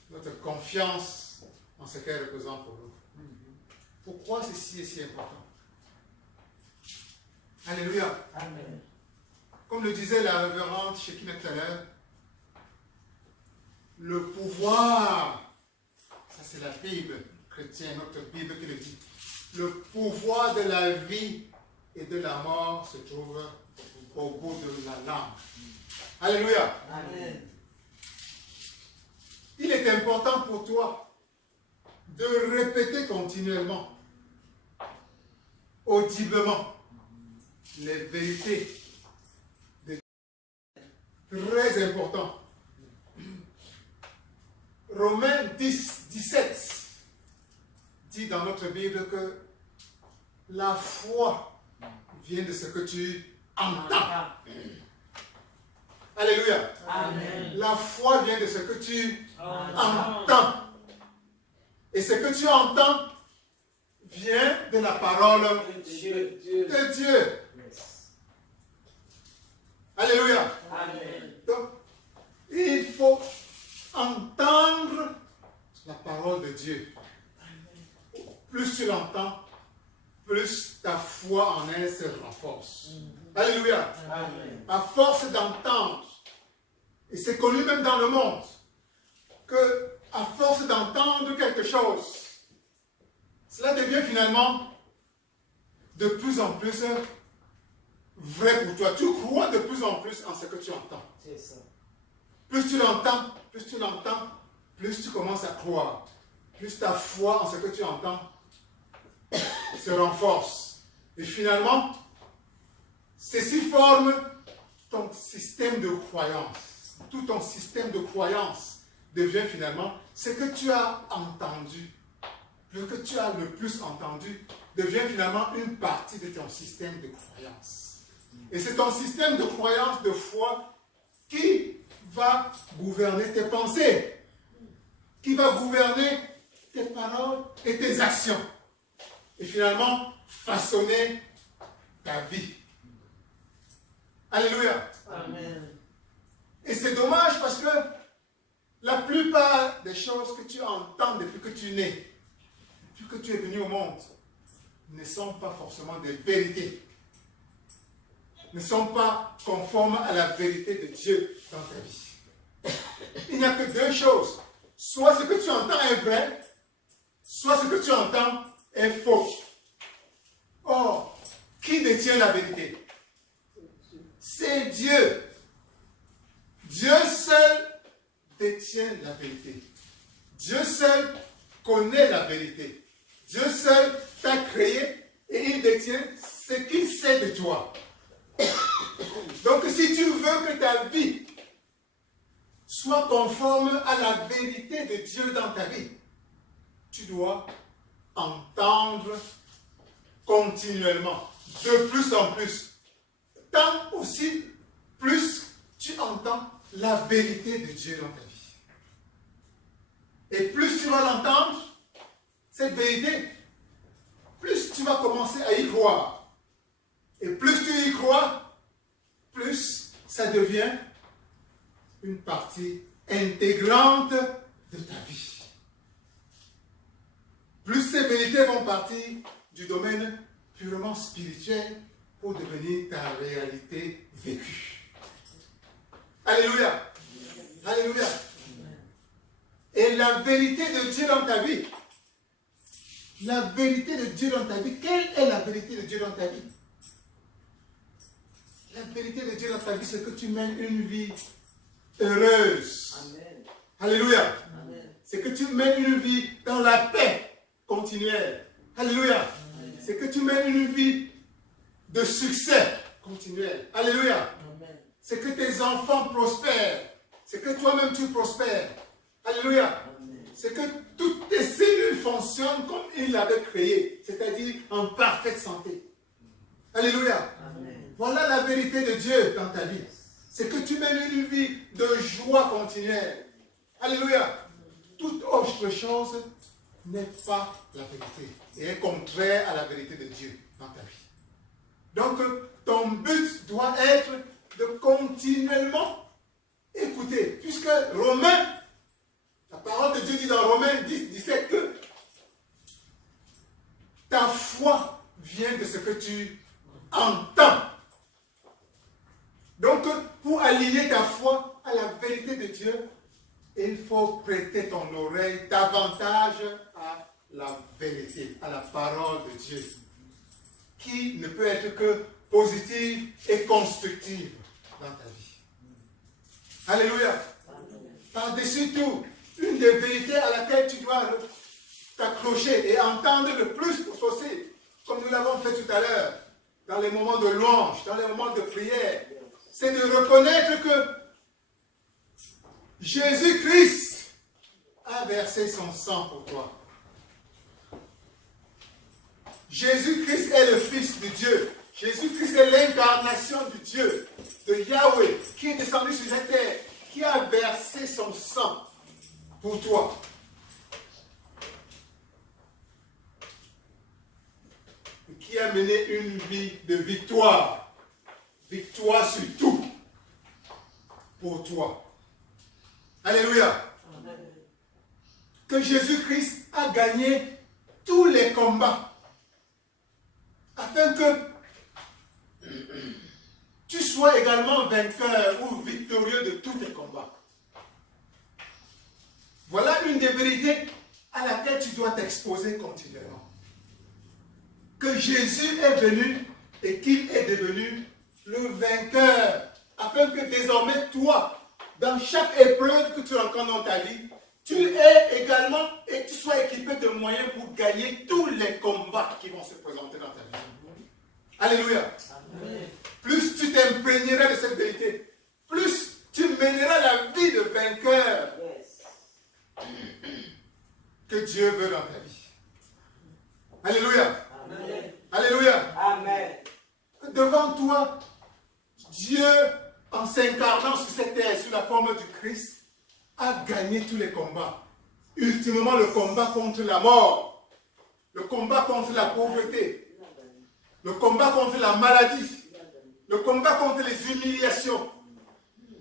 notre confiance en ce qu'elle représente pour nous. Pourquoi ceci est si important? Alléluia. Amen. Comme le disait la révérende Shekinah tout à l'heure, le pouvoir, ça c'est la Bible chrétienne, notre Bible qui le dit, le pouvoir de la vie et de la mort se trouve au bout de la langue. Alléluia. Amen. Il est important pour toi de répéter continuellement, audiblement, les vérités. Très important. Romains 10, 17 dit dans notre Bible que la foi vient de ce que tu entends. Alléluia. Amen. La foi vient de ce que tu entends. Et ce que tu entends vient de la parole de Dieu. Alléluia. Amen. Donc, il faut entendre la parole de Dieu. Plus tu l'entends, plus ta foi en elle se renforce. Alléluia. Amen. À force d'entendre, et c'est connu même dans le monde, que à force d'entendre quelque chose, cela devient finalement de plus en plus vrai pour toi. Tu crois de plus en plus en ce que tu entends. C'est ça. Plus tu l'entends, plus tu commences à croire. Plus ta foi en ce que tu entends se renforce. Et finalement, ceci forme ton système de croyance. Tout ton système de croyance devient finalement ce que tu as entendu. Ce que tu as le plus entendu devient finalement une partie de ton système de croyance. Et c'est ton système de croyance, de foi, qui va gouverner tes pensées, qui va gouverner tes paroles et tes actions. Et finalement, façonner ta vie. Alléluia. Amen. Et c'est dommage parce que la plupart des choses que tu entends depuis que tu nais, depuis que tu es venu au monde, ne sont pas forcément des vérités. Ne sont pas conformes à la vérité de Dieu dans ta vie. Il n'y a que deux choses. Soit ce que tu entends est vrai, soit ce que tu entends est faux. Or, qui détient la vérité? C'est Dieu. Dieu seul détient la vérité. Dieu seul connaît la vérité. Dieu seul t'a créé et il détient ce qu'il sait de toi. Donc si tu veux que ta vie soit conforme à la vérité de Dieu dans ta vie, tu dois entendre continuellement, de plus en plus. Tant aussi plus tu entends la vérité de Dieu dans ta vie. Et plus tu vas l'entendre, cette vérité, plus tu vas commencer à y croire. Et plus tu y crois, plus ça devient une partie intégrante de ta vie. Plus ces vérités vont partir du domaine purement spirituel pour devenir ta réalité vécue. Alléluia. Alléluia. Et la vérité de Dieu dans ta vie, la vérité de Dieu dans ta vie, quelle est la vérité de Dieu dans ta vie? La vérité de Dieu dans ta vie, c'est que tu mènes une vie heureuse. Amen. Alléluia. Amen. C'est que tu mènes une vie dans la paix continuelle. Alléluia. C'est que tu mènes une vie de succès continuel. Alléluia. Amen. C'est que tes enfants prospèrent. C'est que toi-même tu prospères. Alléluia. Amen. C'est que toutes tes cellules fonctionnent comme il l'avait créé, c'est-à-dire en parfaite santé. Alléluia. Amen. Voilà la vérité de Dieu dans ta vie. C'est que tu mènes une vie de joie continuelle. Alléluia. Toute autre chose n'est pas la vérité et est contraire à la vérité de Dieu dans ta vie. Donc, ton but doit être de continuellement écouter. Puisque Romains, la parole de Dieu dit dans Romains 10, 17 que ta foi vient de ce que tu entends. Donc, pour aligner ta foi à la vérité de Dieu, il faut prêter ton oreille davantage à la vérité, à la parole de Dieu, qui ne peut être que positive et constructive dans ta vie. Alléluia. Par-dessus tout, une des vérités à laquelle tu dois t'accrocher et entendre le plus possible, comme nous l'avons fait tout à l'heure, dans les moments de louange, dans les moments de prière, c'est de reconnaître que Jésus-Christ a versé son sang pour toi. Jésus-Christ est le Fils de Dieu. Jésus-Christ est l'incarnation de Dieu, de Yahweh, qui est descendu sur cette terre, qui a versé son sang pour toi. Et qui a mené une vie de victoire. Victoire sur tout. Pour toi. Alléluia. Que Jésus-Christ a gagné tous les combats. Afin que tu sois également vainqueur ou victorieux de tous tes combats. Voilà une des vérités à laquelle tu dois t'exposer continuellement. Que Jésus est venu et qu'il est devenu le vainqueur. Afin que désormais toi, dans chaque épreuve que tu rencontres dans ta vie, tu es également et tu sois équipé de moyens pour gagner tous les combats qui vont se présenter dans ta vie. Alléluia. Amen. Plus tu t'imprégneras de cette vérité, plus tu mèneras la vie de vainqueur que Dieu veut dans ta vie. Alléluia. Amen. Alléluia. Amen. Devant toi, Dieu, en s'incarnant sur cette terre, sous la forme du Christ, a gagné tous les combats. Ultimement, le combat contre la mort, le combat contre la pauvreté, le combat contre la maladie, le combat contre les humiliations,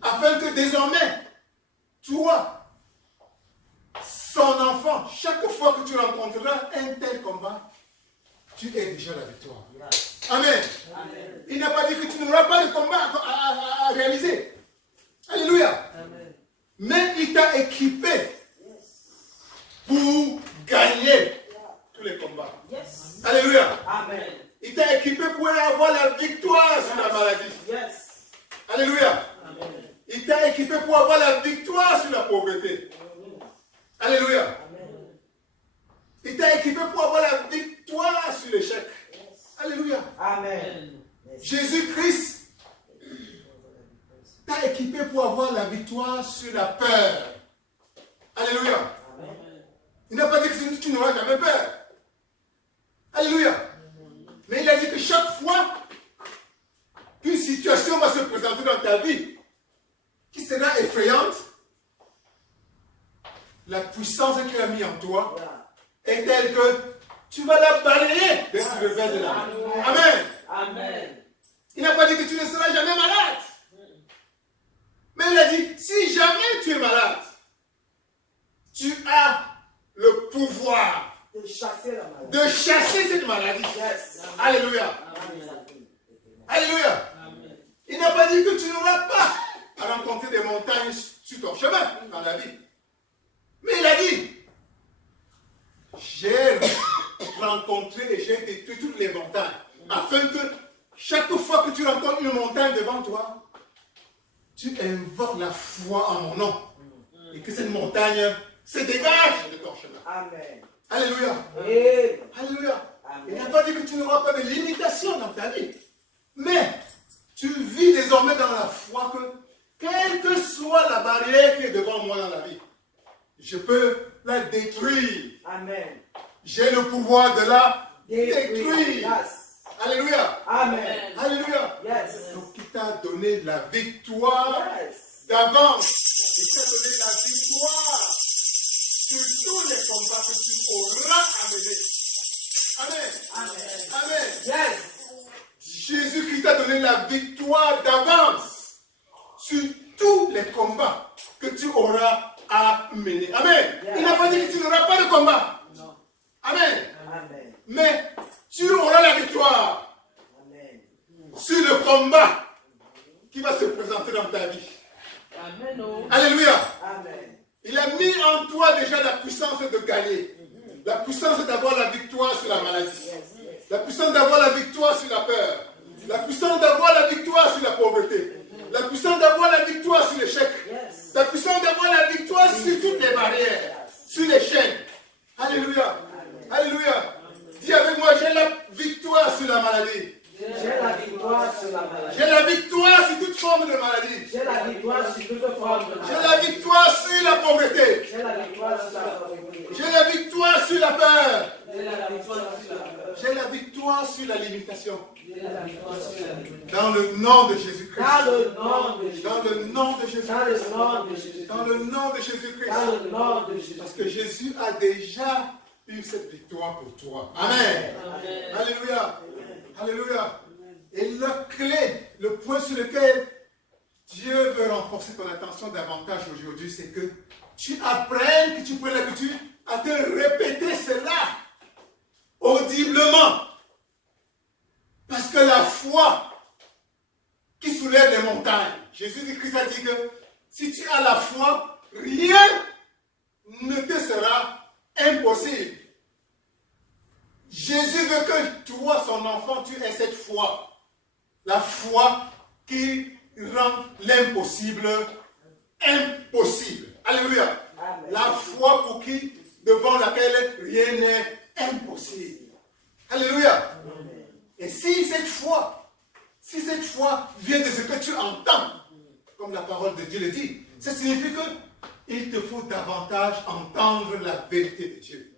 afin que désormais, toi, son enfant, chaque fois que tu rencontreras un tel combat, tu aies déjà la victoire. Amen. Amen. Il n'a pas dit que tu n'auras pas de combat à réaliser. Alléluia. Amen. Mais il t'a équipé pour gagner tous les combats. Yes. Alléluia. Amen. Il t'a équipé pour avoir la victoire sur la maladie. Yes. Alléluia. Amen. Il t'a équipé pour avoir la victoire sur la pauvreté. Alléluia. Amen. Il t'a équipé pour avoir la victoire sur l'échec. Alléluia. Amen. Jésus-Christ t'a équipé pour avoir la victoire sur la peur. Alléluia. Amen. Il n'a pas dit que tu n'auras jamais peur. Alléluia. Mais il a dit que chaque fois qu'une situation va se présenter dans ta vie qui sera effrayante, la puissance qu'il a mis en toi est telle que tu vas la balayer des revers de la vie. Amen. Amen. Il n'a pas dit que tu ne seras jamais malade. Mais il a dit, si jamais tu es malade, tu as le pouvoir de chasser cette maladie. Yes. Alléluia. Amen. Alléluia. Amen. Il n'a pas dit que tu n'auras pas à rencontrer des montagnes sur ton chemin dans la vie. Mais il a dit, j'ai rencontré et j'ai détruit toutes les montagnes. Afin que chaque fois que tu rencontres une montagne devant toi, tu invoques la foi en mon nom. Et que cette montagne se dégage de ton chemin. Amen. Alléluia. Amen. Alléluia. Amen. Il n'a pas dit que tu n'auras pas de limitation dans ta vie. Mais tu vis désormais dans la foi que, quelle que soit la barrière qui est devant moi dans la vie, je peux la détruire. Amen. J'ai le pouvoir de la détruire. Yes. Alléluia. Amen. Alléluia. Yes. Donc il t'a donné la victoire d'avance. Il t'a donné la victoire sur tous les combats que tu auras à mener. Amen. Amen. Amen. Yes. Jésus-Christ t'a donné la victoire d'avance sur tous les combats que tu auras à mener. Amen. Yes. Il n'a pas dit que tu n'auras pas de combat. Non. Amen. Amen. Mais tu auras la victoire. Amen. Sur le combat qui va se présenter dans ta vie. Amen. Alléluia. Amen. Il a mis en toi déjà la puissance de gagner. La puissance d'avoir la victoire sur la maladie. La puissance d'avoir la victoire sur la peur. La puissance d'avoir la victoire sur la pauvreté. La puissance d'avoir la victoire sur l'échec. La puissance d'avoir la victoire sur toutes les barrières. Sur les chaînes. Alléluia. Alléluia. Dis avec moi, j'ai la victoire sur la maladie. J'ai la victoire sur la maladie. J'ai la victoire sur toute forme de maladie. J'ai la victoire sur toute forme de maladie. J'ai la victoire sur la pauvreté. J'ai la victoire sur la pauvreté. J'ai la victoire sur la peur. J'ai la victoire sur la peur. J'ai la victoire sur la limitation. Dans le nom de Jésus-Christ. Dans le nom de Jésus. Dans le nom de Jésus-Christ. Dans le nom de Jésus. Dans le nom de Jésus-Christ. Dans le nom de Jésus. Parce que Jésus a déjà eu cette victoire pour toi. Amen. Amen. Alléluia. Alléluia. Et la clé, le point sur lequel Dieu veut renforcer ton attention davantage aujourd'hui, c'est que tu apprennes, que tu prennes l'habitude à te répéter cela audiblement. Parce que la foi qui soulève les montagnes, Jésus-Christ a dit que si tu as la foi, rien ne te sera impossible. Jésus veut que toi, son enfant, tu aies cette foi. La foi qui rend l'impossible impossible. Alléluia. Amen. La foi pour qui, devant laquelle rien n'est impossible. Alléluia. Amen. Et si cette foi vient de ce que tu entends, comme la parole de Dieu le dit, ça signifie qu'il te faut davantage entendre la vérité de Dieu.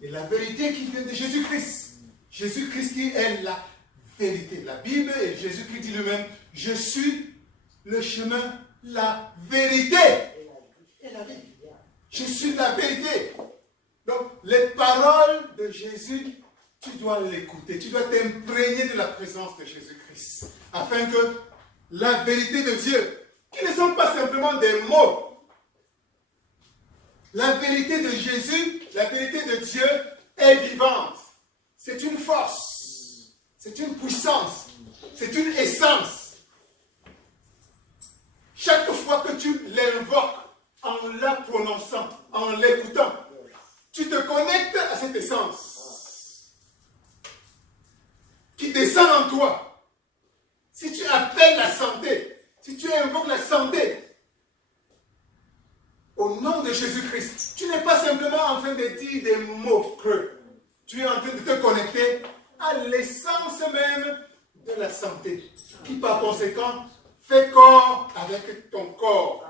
Et la vérité qui vient de Jésus-Christ. Jésus-Christ qui est la vérité. La Bible et Jésus-Christ dit lui-même, je suis le chemin, la vérité et la vie. Je suis la vérité. Donc, les paroles de Jésus, tu dois l'écouter. Tu dois t'imprégner de la présence de Jésus-Christ. Afin que la vérité de Dieu, qui ne sont pas simplement des mots, la vérité de Jésus, la vérité de Dieu est vivante. C'est une force. C'est une puissance. C'est une essence. Chaque fois que tu l'invoques, en la prononçant, en l'écoutant, tu te connectes à cette essence qui descend en toi. Si tu appelles la santé, si tu invoques la santé, au nom de Jésus-Christ, tu n'es pas simplement en train de dire des mots creux. Tu es en train de te connecter à l'essence même de la santé, qui par conséquent fait corps avec ton corps,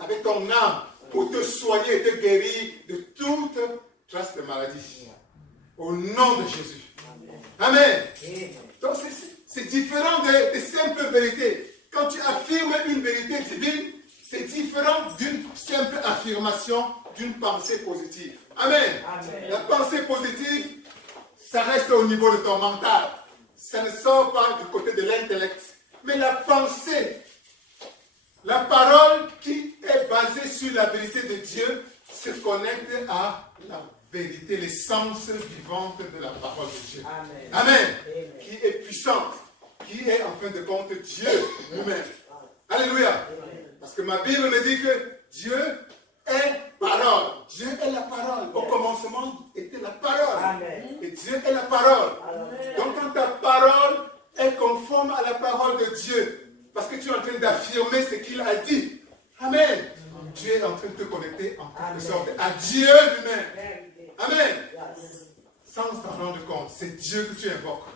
avec ton âme, pour te soigner et te guérir de toute trace de maladie. Au nom de Jésus. Amen. Donc c'est différent des simples vérités. Quand tu affirmes une vérité divine, c'est différent d'une simple affirmation d'une pensée positive. Amen. Amen. La pensée positive, ça reste au niveau de ton mental. Ça ne sort pas du côté de l'intellect. Mais la pensée, la parole qui est basée sur la vérité de Dieu, se connecte à la vérité, l'essence vivante de la parole de Dieu. Amen. Amen. Amen. Qui est puissante, qui est en fin de compte Dieu lui-même. Alléluia. Parce que ma Bible me dit que Dieu est parole. Dieu est la parole. Au commencement était la parole. Amen. Et Dieu est la parole. Amen. Donc quand ta parole est conforme à la parole de Dieu, parce que tu es en train d'affirmer ce qu'il a dit. Amen. Tu es en train de te connecter en quelque sorte à Dieu lui-même. Amen. Sans t'en rendre compte, c'est Dieu que tu invoques.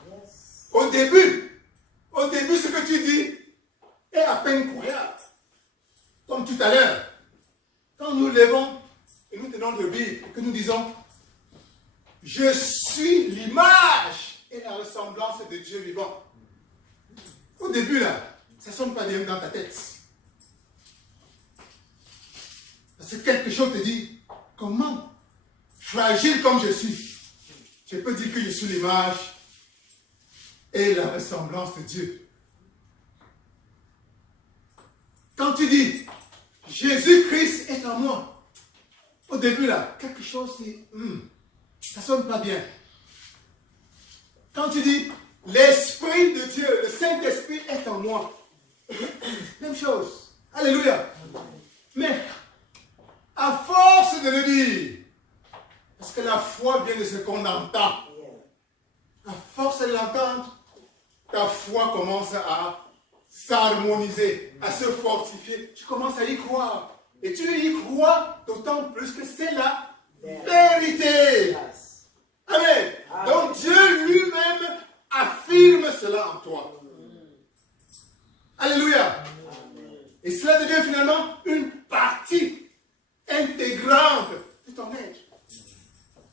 Au début, ce que tu dis est à peine croyable. Comme tout à l'heure, quand nous levons et nous tenons le Bible et que nous disons, je suis l'image et la ressemblance de Dieu vivant. Au début là, ça ne sonne pas bien dans ta tête. Parce que quelque chose te dit, comment, fragile comme je suis, je peux dire que je suis l'image et la ressemblance de Dieu. Quand tu dis, Jésus-Christ est en moi, au début là, quelque chose dit, ça ne sonne pas bien. Quand tu dis, l'Esprit de Dieu, le Saint-Esprit est en moi, même chose. Alléluia. Mais, à force de le dire, parce que la foi vient de ce qu'on entend, à force de l'entendre, ta foi commence à s'harmoniser, à se fortifier. Tu commences à y croire. Et tu y crois d'autant plus que c'est la vérité. Amen. Donc Dieu lui-même affirme cela en toi. Alléluia. Et cela devient finalement une partie intégrante de ton être.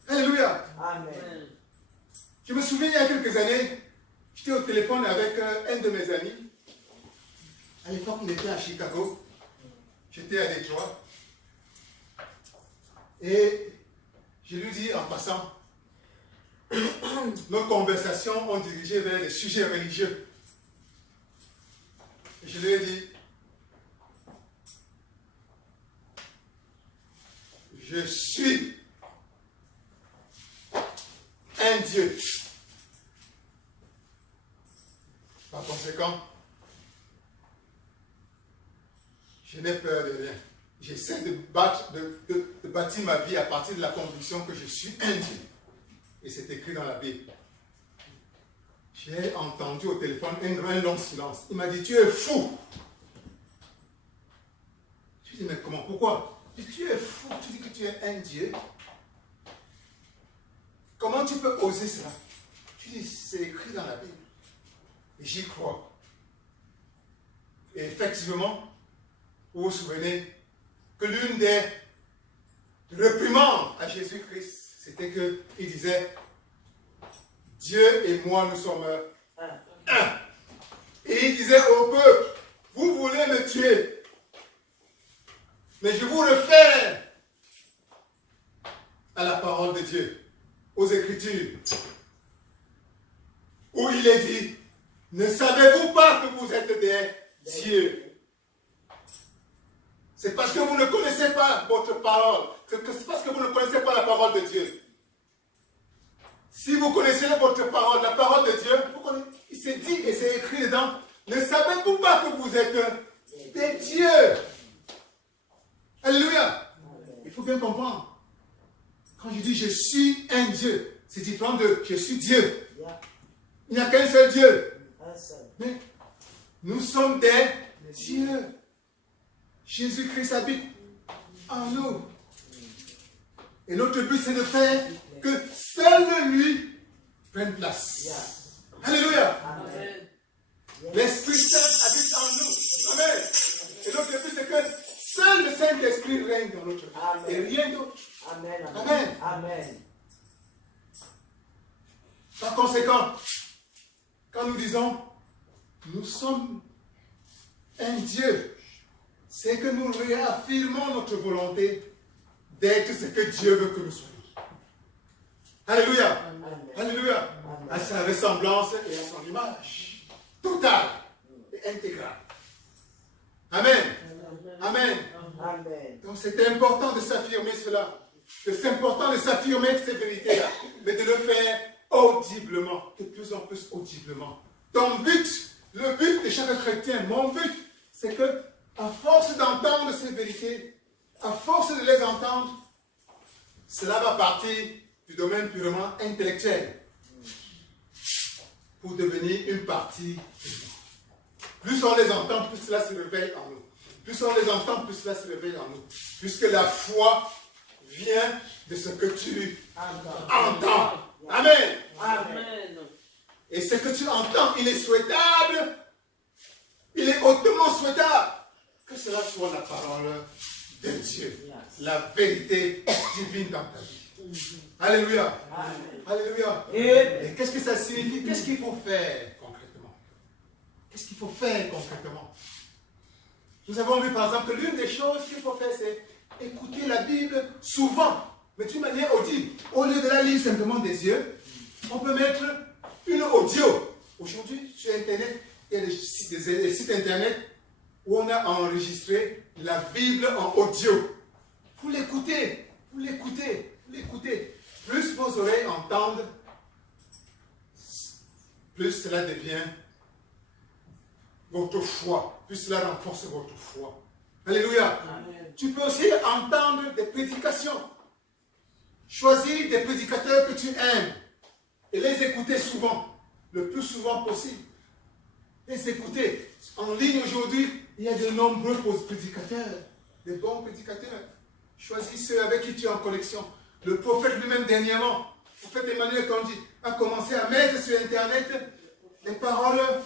Alléluia. Amen. Je me souviens de mes amis, à l'époque il était à Chicago, j'étais à Détroit, et je lui dis en passant, nos conversations ont dirigé vers des sujets religieux. Et je lui ai dit, je suis un Dieu. Par conséquent, je n'ai peur de rien. J'essaie de bâtir ma vie à partir de la conviction que je suis un Dieu. Et c'est écrit dans la Bible. J'ai entendu au téléphone un long silence. Il m'a dit, tu es fou. Je lui ai dit, mais comment, pourquoi? Il dit, tu es fou, tu dis que tu es un Dieu. Comment tu peux oser cela? Tu dis, c'est écrit dans la Bible. Et j'y crois. Et effectivement, vous vous souvenez que l'une des réprimandes à Jésus-Christ, c'était qu'il disait, Dieu et moi, nous sommes un. Et il disait au peuple, vous voulez me tuer, mais je vous réfère à la parole de Dieu, aux Écritures, où il est dit, ne savez-vous pas que vous êtes des dieux? C'est parce que vous ne connaissez pas votre parole. C'est parce que vous ne connaissez pas la parole de Dieu. Si vous connaissez votre parole, la parole de Dieu, il s'est dit et c'est écrit dedans, ne savez-vous pas que vous êtes des dieux? Alléluia. Il faut bien comprendre. Quand je dis je suis un Dieu, c'est différent de je suis Dieu. Il n'y a qu'un seul Dieu. Mais nous sommes des dieux. Jésus-Christ habite en nous. Et notre but, c'est de faire que seul lui prenne place. Alléluia. L'Esprit Saint habite en nous. Amen. Et notre but, c'est que seul le Saint-Esprit règne dans notre vie. Et rien d'autre. Amen. Amen. Amen. Par conséquent, quand nous disons nous sommes un Dieu, c'est que nous réaffirmons notre volonté d'être ce que Dieu veut que nous soyons. Alléluia. Alléluia. À sa ressemblance et à son image totale et intégrale. Amen. Amen. Amen. Donc c'est important de s'affirmer cela. C'est important de s'affirmer ces vérités-là, mais de le faire audiblement, de plus en plus audiblement. Ton but, le but de chaque chrétien, mon but, c'est que, à force d'entendre ces vérités, à force de les entendre, cela va partir du domaine purement intellectuel pour devenir une partie de nous. Plus on les entend, plus cela se réveille en nous. Plus on les entend, plus cela se réveille en nous. Puisque la foi vient de ce que tu entends. Amen. Amen. Et ce que tu entends, il est souhaitable, il est hautement souhaitable que cela soit la parole de Dieu, la vérité divine dans ta vie. Alléluia. Alléluia. Et qu'est-ce que ça signifie? Qu'est-ce qu'il faut faire concrètement? Qu'est-ce qu'il faut faire concrètement? Nous avons vu par exemple que l'une des choses qu'il faut faire, c'est écouter la Bible souvent, mais d'une manière audible. Au lieu de la lire simplement des yeux, on peut mettre une audio. Aujourd'hui, sur Internet, il y a des sites Internet où on a enregistré la Bible en audio. Vous l'écoutez, vous l'écoutez, vous l'écoutez. Plus vos oreilles entendent, plus cela devient votre foi, plus cela renforce votre foi. Alléluia. Amen. Tu peux aussi entendre des prédications. Choisir des prédicateurs que tu aimes et les écouter souvent, le plus souvent possible. Les écouter. En ligne aujourd'hui, il y a de nombreux prédicateurs, des bons prédicateurs. Choisis ceux avec qui tu es en connexion. Le prophète lui-même dernièrement, le prophète Emmanuel Kandi, a commencé à mettre sur Internet des paroles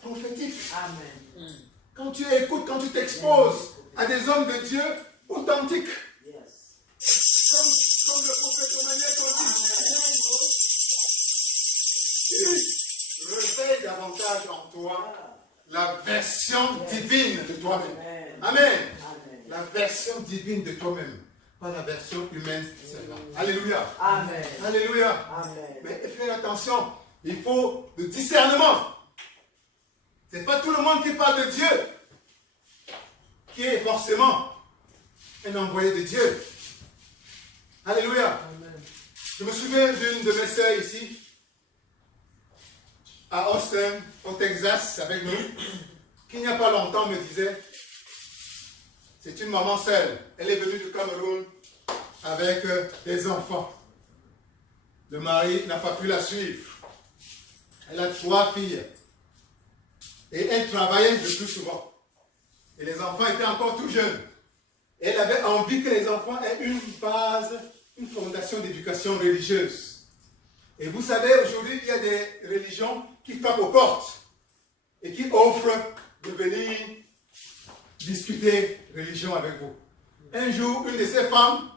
prophétiques. Amen. Quand tu écoutes, quand tu t'exposes à des hommes de Dieu authentiques, comme le prophète Emmanuel Kandi, il réveille davantage en toi la version divine de toi-même. Amen. La version divine de toi-même. Pas la version humaine seulement. Alléluia. Amen. Alléluia. Amen. Mais faites attention, il faut le discernement. Ce n'est pas tout le monde qui parle de Dieu qui est forcément un envoyé de Dieu. Alléluia. Amen. Je me souviens d'une de mes sœurs ici, à Austin, au Texas, avec nous, qui il n'y a pas longtemps me disait, c'est une maman seule. Elle est venue du Cameroun avec des enfants. Le mari n'a pas pu la suivre. Elle a 3 filles. Et elle travaillait le plus souvent. Et les enfants étaient encore tout jeunes. Et elle avait envie que les enfants aient une base, une fondation d'éducation religieuse. Et vous savez, aujourd'hui, il y a des religions qui frappent aux portes et qui offrent de venir discuter religion avec vous. Un jour, une de ces femmes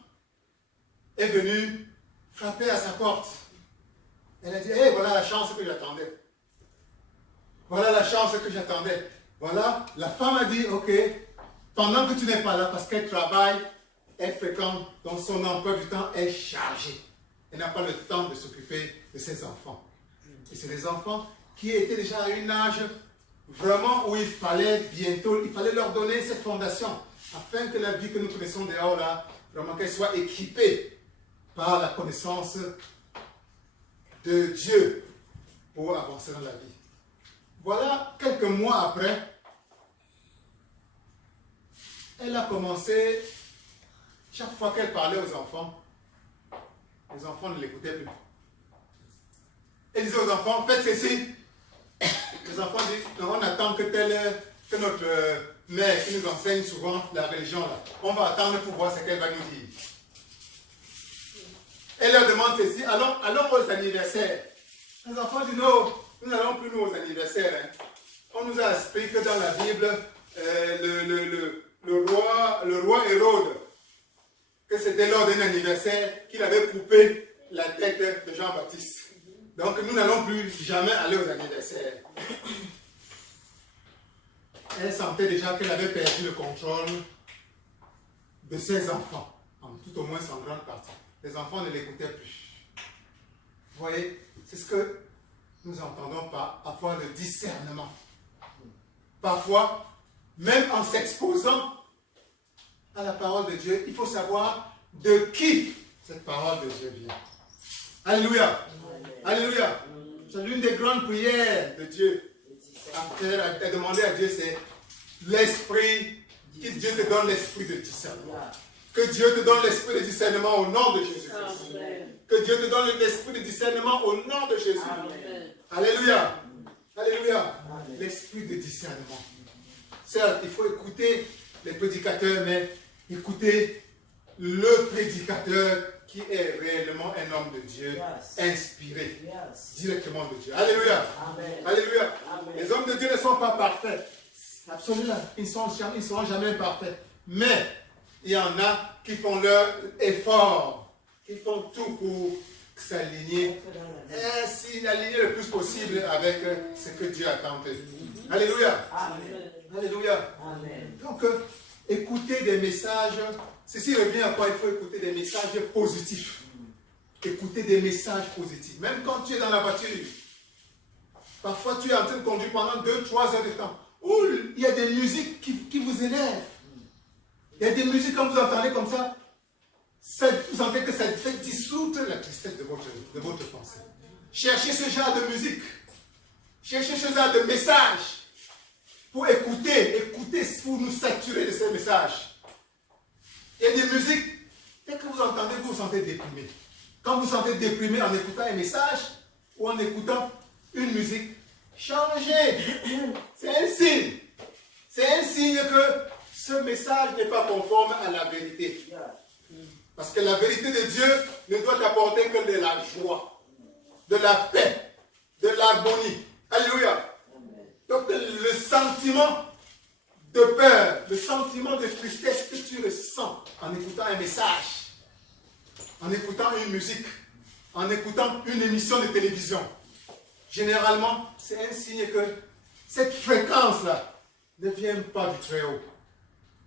est venue frapper à sa porte. Elle a dit, hey, voilà la chance que j'attendais. Voilà la chance que j'attendais. Voilà, la femme a dit, ok, pendant que tu n'es pas là, parce qu'elle travaille, elle fréquente, donc son emploi du temps est chargé. Elle n'a pas le temps de s'occuper de ses enfants. Et c'est des enfants qui étaient déjà à un âge vraiment où il fallait leur donner cette fondation, afin que la vie que nous connaissons dehors là, vraiment qu'elle soit équipée par la connaissance de Dieu pour avancer dans la vie. Voilà, quelques mois après, elle a commencé, chaque fois qu'elle parlait aux enfants, les enfants ne l'écoutaient plus. Elle disait aux enfants, faites ceci. Les enfants disent, non, on attend que notre mère qui nous enseigne souvent la religion, là, on va attendre pour voir ce qu'elle va nous dire. Elle leur demande ceci, allons aux anniversaires. Les enfants disent, non, nous n'allons plus nous aux anniversaires. Hein. On nous a appris que dans la Bible, le roi Hérode, que c'était lors d'un anniversaire qu'il avait coupé la tête de Jean-Baptiste. Donc nous n'allons plus jamais aller aux anniversaires. Elle sentait déjà qu'elle avait perdu le contrôle de ses enfants, en tout au moins en grande partie. Les enfants ne l'écoutaient plus. Vous voyez, c'est ce que nous entendons par avoir le discernement. Parfois, même en s'exposant à la parole de Dieu, il faut savoir de qui cette parole de Dieu vient. Alléluia. Alléluia. C'est l'une des grandes prières de Dieu. À demander à Dieu, c'est l'esprit, que Dieu te donne l'esprit de discernement. Que Dieu te donne l'esprit de discernement au nom de Jésus-Christ. Que Dieu te donne l'esprit de discernement au nom de Jésus. Alléluia. Alléluia. L'esprit de discernement. Certes, il faut écouter les prédicateurs, mais écouter le prédicateur qui est réellement un homme de Dieu, inspiré directement de Dieu. Alléluia. Alléluia. Les hommes de Dieu ne sont pas parfaits. Absolument. Ils ne seront jamais parfaits. Mais il y en a qui font leur effort, qui font tout pour s'aligner, s'aligner le plus possible avec ce que Dieu attend de nous. Alléluia. Alléluia. Donc, écouter des messages, ceci revient à quoi? Il faut écouter des messages positifs. Écouter des messages positifs. Même quand tu es dans la voiture, parfois tu es en train de conduire pendant 2-3 heures de temps, où il y a des musiques qui vous élèvent. Il y a des musiques, quand vous entendez comme ça, vous sentez que ça fait dissoudre la tristesse de votre pensée. Cherchez ce genre de musique. Cherchez ce genre de message. Pour écouter, pour nous saturer de ces messages. Il y a des musiques, dès que vous entendez, vous vous sentez déprimé. Quand vous vous sentez déprimé en écoutant un message ou en écoutant une musique, changez. C'est un signe. C'est un signe que ce message n'est pas conforme à la vérité. Parce que la vérité de Dieu ne doit t'apporter que de la joie, de la paix, de l'harmonie. Alléluia. Donc le sentiment de peur, le sentiment de tristesse que tu ressens en écoutant un message, en écoutant une musique, en écoutant une émission de télévision, généralement, c'est un signe que cette fréquence-là ne vient pas du Très-Haut,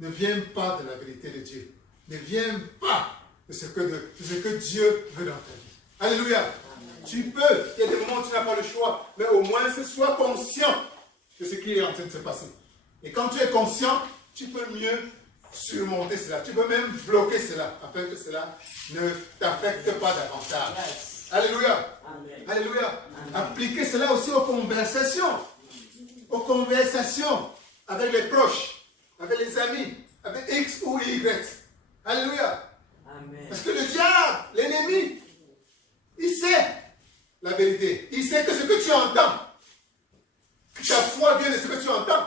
ne vient pas de la vérité de Dieu, ne vient pas de ce que Dieu veut dans ta vie. Alléluia. Amen. Tu peux, il y a des moments où tu n'as pas le choix, mais au moins sois conscient de ce qui est en train de se passer. Et quand tu es conscient, tu peux mieux surmonter cela. Tu peux même bloquer cela, afin que cela ne t'affecte pas davantage. Yes. Alléluia. Amen. Alléluia. Amen. Appliquez cela aussi aux conversations. Aux conversations avec les proches, avec les amis, avec X ou Y. Alléluia. Amen. Parce que le diable, l'ennemi, il sait la vérité. Il sait que ce que tu entends, que ta foi vient de ce que tu entends.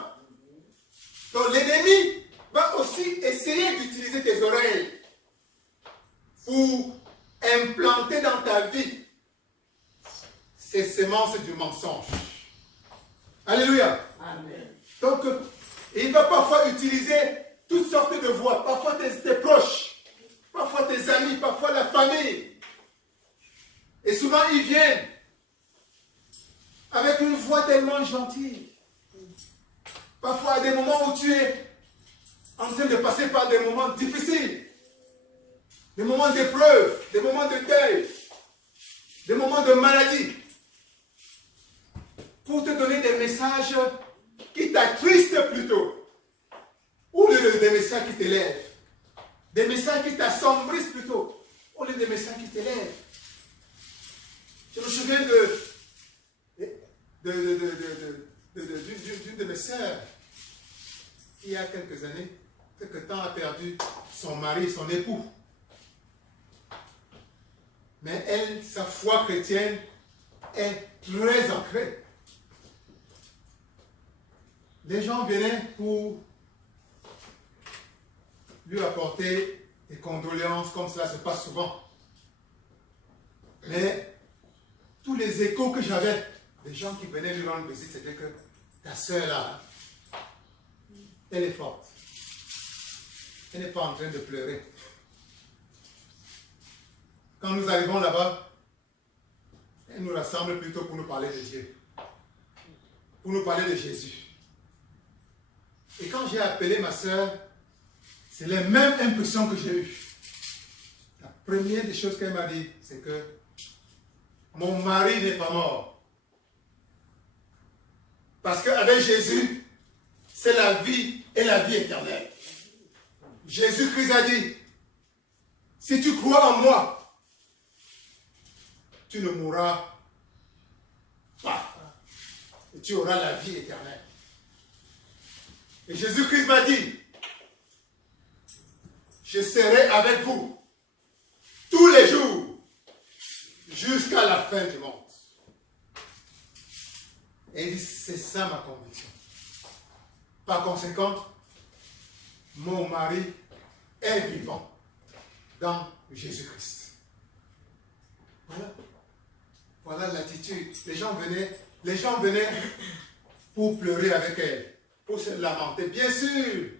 Donc l'ennemi va aussi essayer d'utiliser tes oreilles pour implanter dans ta vie ces semences du mensonge. Alléluia. Amen. Donc, il va parfois utiliser toutes sortes de voix, parfois tes proches, parfois tes amis, parfois la famille. Et souvent, ils viennent avec une voix tellement gentille. Parfois, à des moments où tu es en train de passer par des moments difficiles, des moments d'épreuve, des moments de deuil, des moments de maladie, pour te donner des messages qui t'attristent plutôt, au lieu de des messages qui t'élèvent, des messages qui t'assombrissent plutôt, au lieu des messages qui t'élèvent. Je me souviens d'une de mes sœurs qui, il y a quelques années, quelque temps, a perdu son mari, son époux. Mais elle, sa foi chrétienne est très ancrée. Les gens venaient pour lui apporter des condoléances, comme cela se passe souvent. Mais tous les échos que j'avais, des gens qui venaient lui rendre visite, c'était que ta soeur là, elle est forte. Elle n'est pas en train de pleurer. Quand nous arrivons là-bas, elle nous rassemble plutôt pour nous parler de Dieu, pour nous parler de Jésus. Et quand j'ai appelé ma soeur, c'est les mêmes impressions que j'ai eues. La première des choses qu'elle m'a dit, c'est que mon mari n'est pas mort. Parce qu'avec Jésus, c'est la vie et la vie éternelle. Jésus-Christ a dit, si tu crois en moi, tu ne mourras pas. Et tu auras la vie éternelle. Et Jésus-Christ m'a dit, je serai avec vous tous les jours jusqu'à la fin du monde. Et il dit, c'est ça ma conviction. Par conséquent, mon mari est vivant dans Jésus-Christ. Voilà. Voilà l'attitude. Les gens venaient pour pleurer avec elle, pour se lamenter. Bien sûr,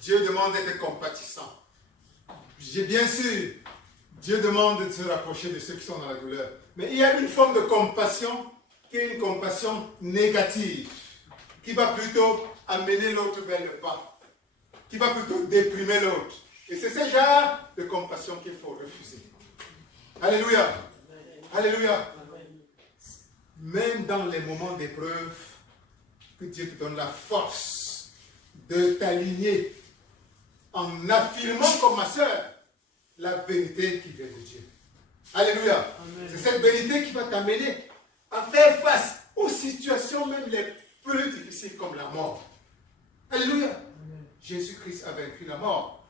Dieu demande d'être compatissant. Bien sûr, Dieu demande de se rapprocher de ceux qui sont dans la douleur. Mais il y a une forme de compassion qui est une compassion négative, qui va plutôt amener l'autre vers le bas, qui va plutôt déprimer l'autre. Et c'est ce genre de compassion qu'il faut refuser. Alléluia. Alléluia. Même dans les moments d'épreuve, que Dieu te donne la force de t'aligner en affirmant comme ma soeur la vérité qui vient de Dieu. Alléluia. C'est cette vérité qui va t'amener à faire face aux situations même les plus difficiles comme la mort. Alléluia. Jésus-Christ a vaincu la mort.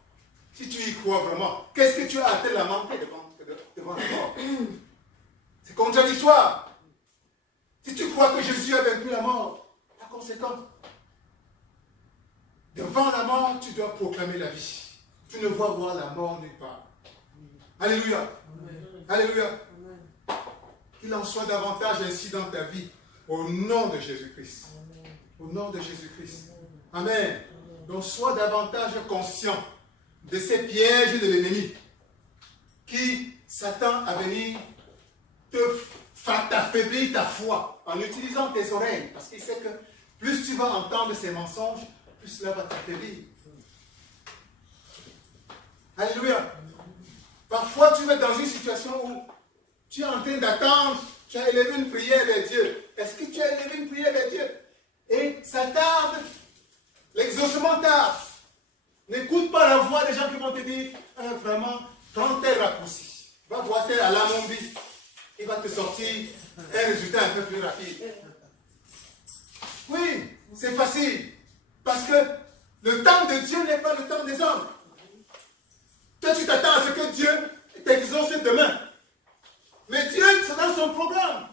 Si tu y crois vraiment, qu'est-ce que tu as à te lamenter devant la mort? C'est contradictoire. Si tu crois que Jésus a vaincu la mort, par conséquent, devant la mort, tu dois proclamer la vie. Tu ne vas voir la mort nulle part. Alléluia. Amen. Alléluia. Amen. Qu'il en soit davantage ainsi dans ta vie, au nom de Jésus-Christ. Au nom de Jésus-Christ. Amen. Amen. Donc sois davantage conscient de ces pièges de l'ennemi qui s'attend à venir t'affaiblir ta foi en utilisant tes oreilles. Parce qu'il sait que plus tu vas entendre ces mensonges, plus cela va t'affaiblir. Alléluia. Parfois, tu es dans une situation où tu es en train d'attendre, tu as élevé une prière vers Dieu. Est-ce que tu as élevé une prière vers Dieu? Et ça tarde, l'exaucement tarde. N'écoute pas la voix des gens qui vont te dire, vraiment, prends tel raccourci. Va voir tel à la Mombi. Il va te sortir un résultat un peu plus rapide. Oui, c'est facile. Parce que le temps de Dieu n'est pas le temps des hommes. Toi, tu t'attends à ce que Dieu t'exauce demain. Mais Dieu, c'est dans son programme.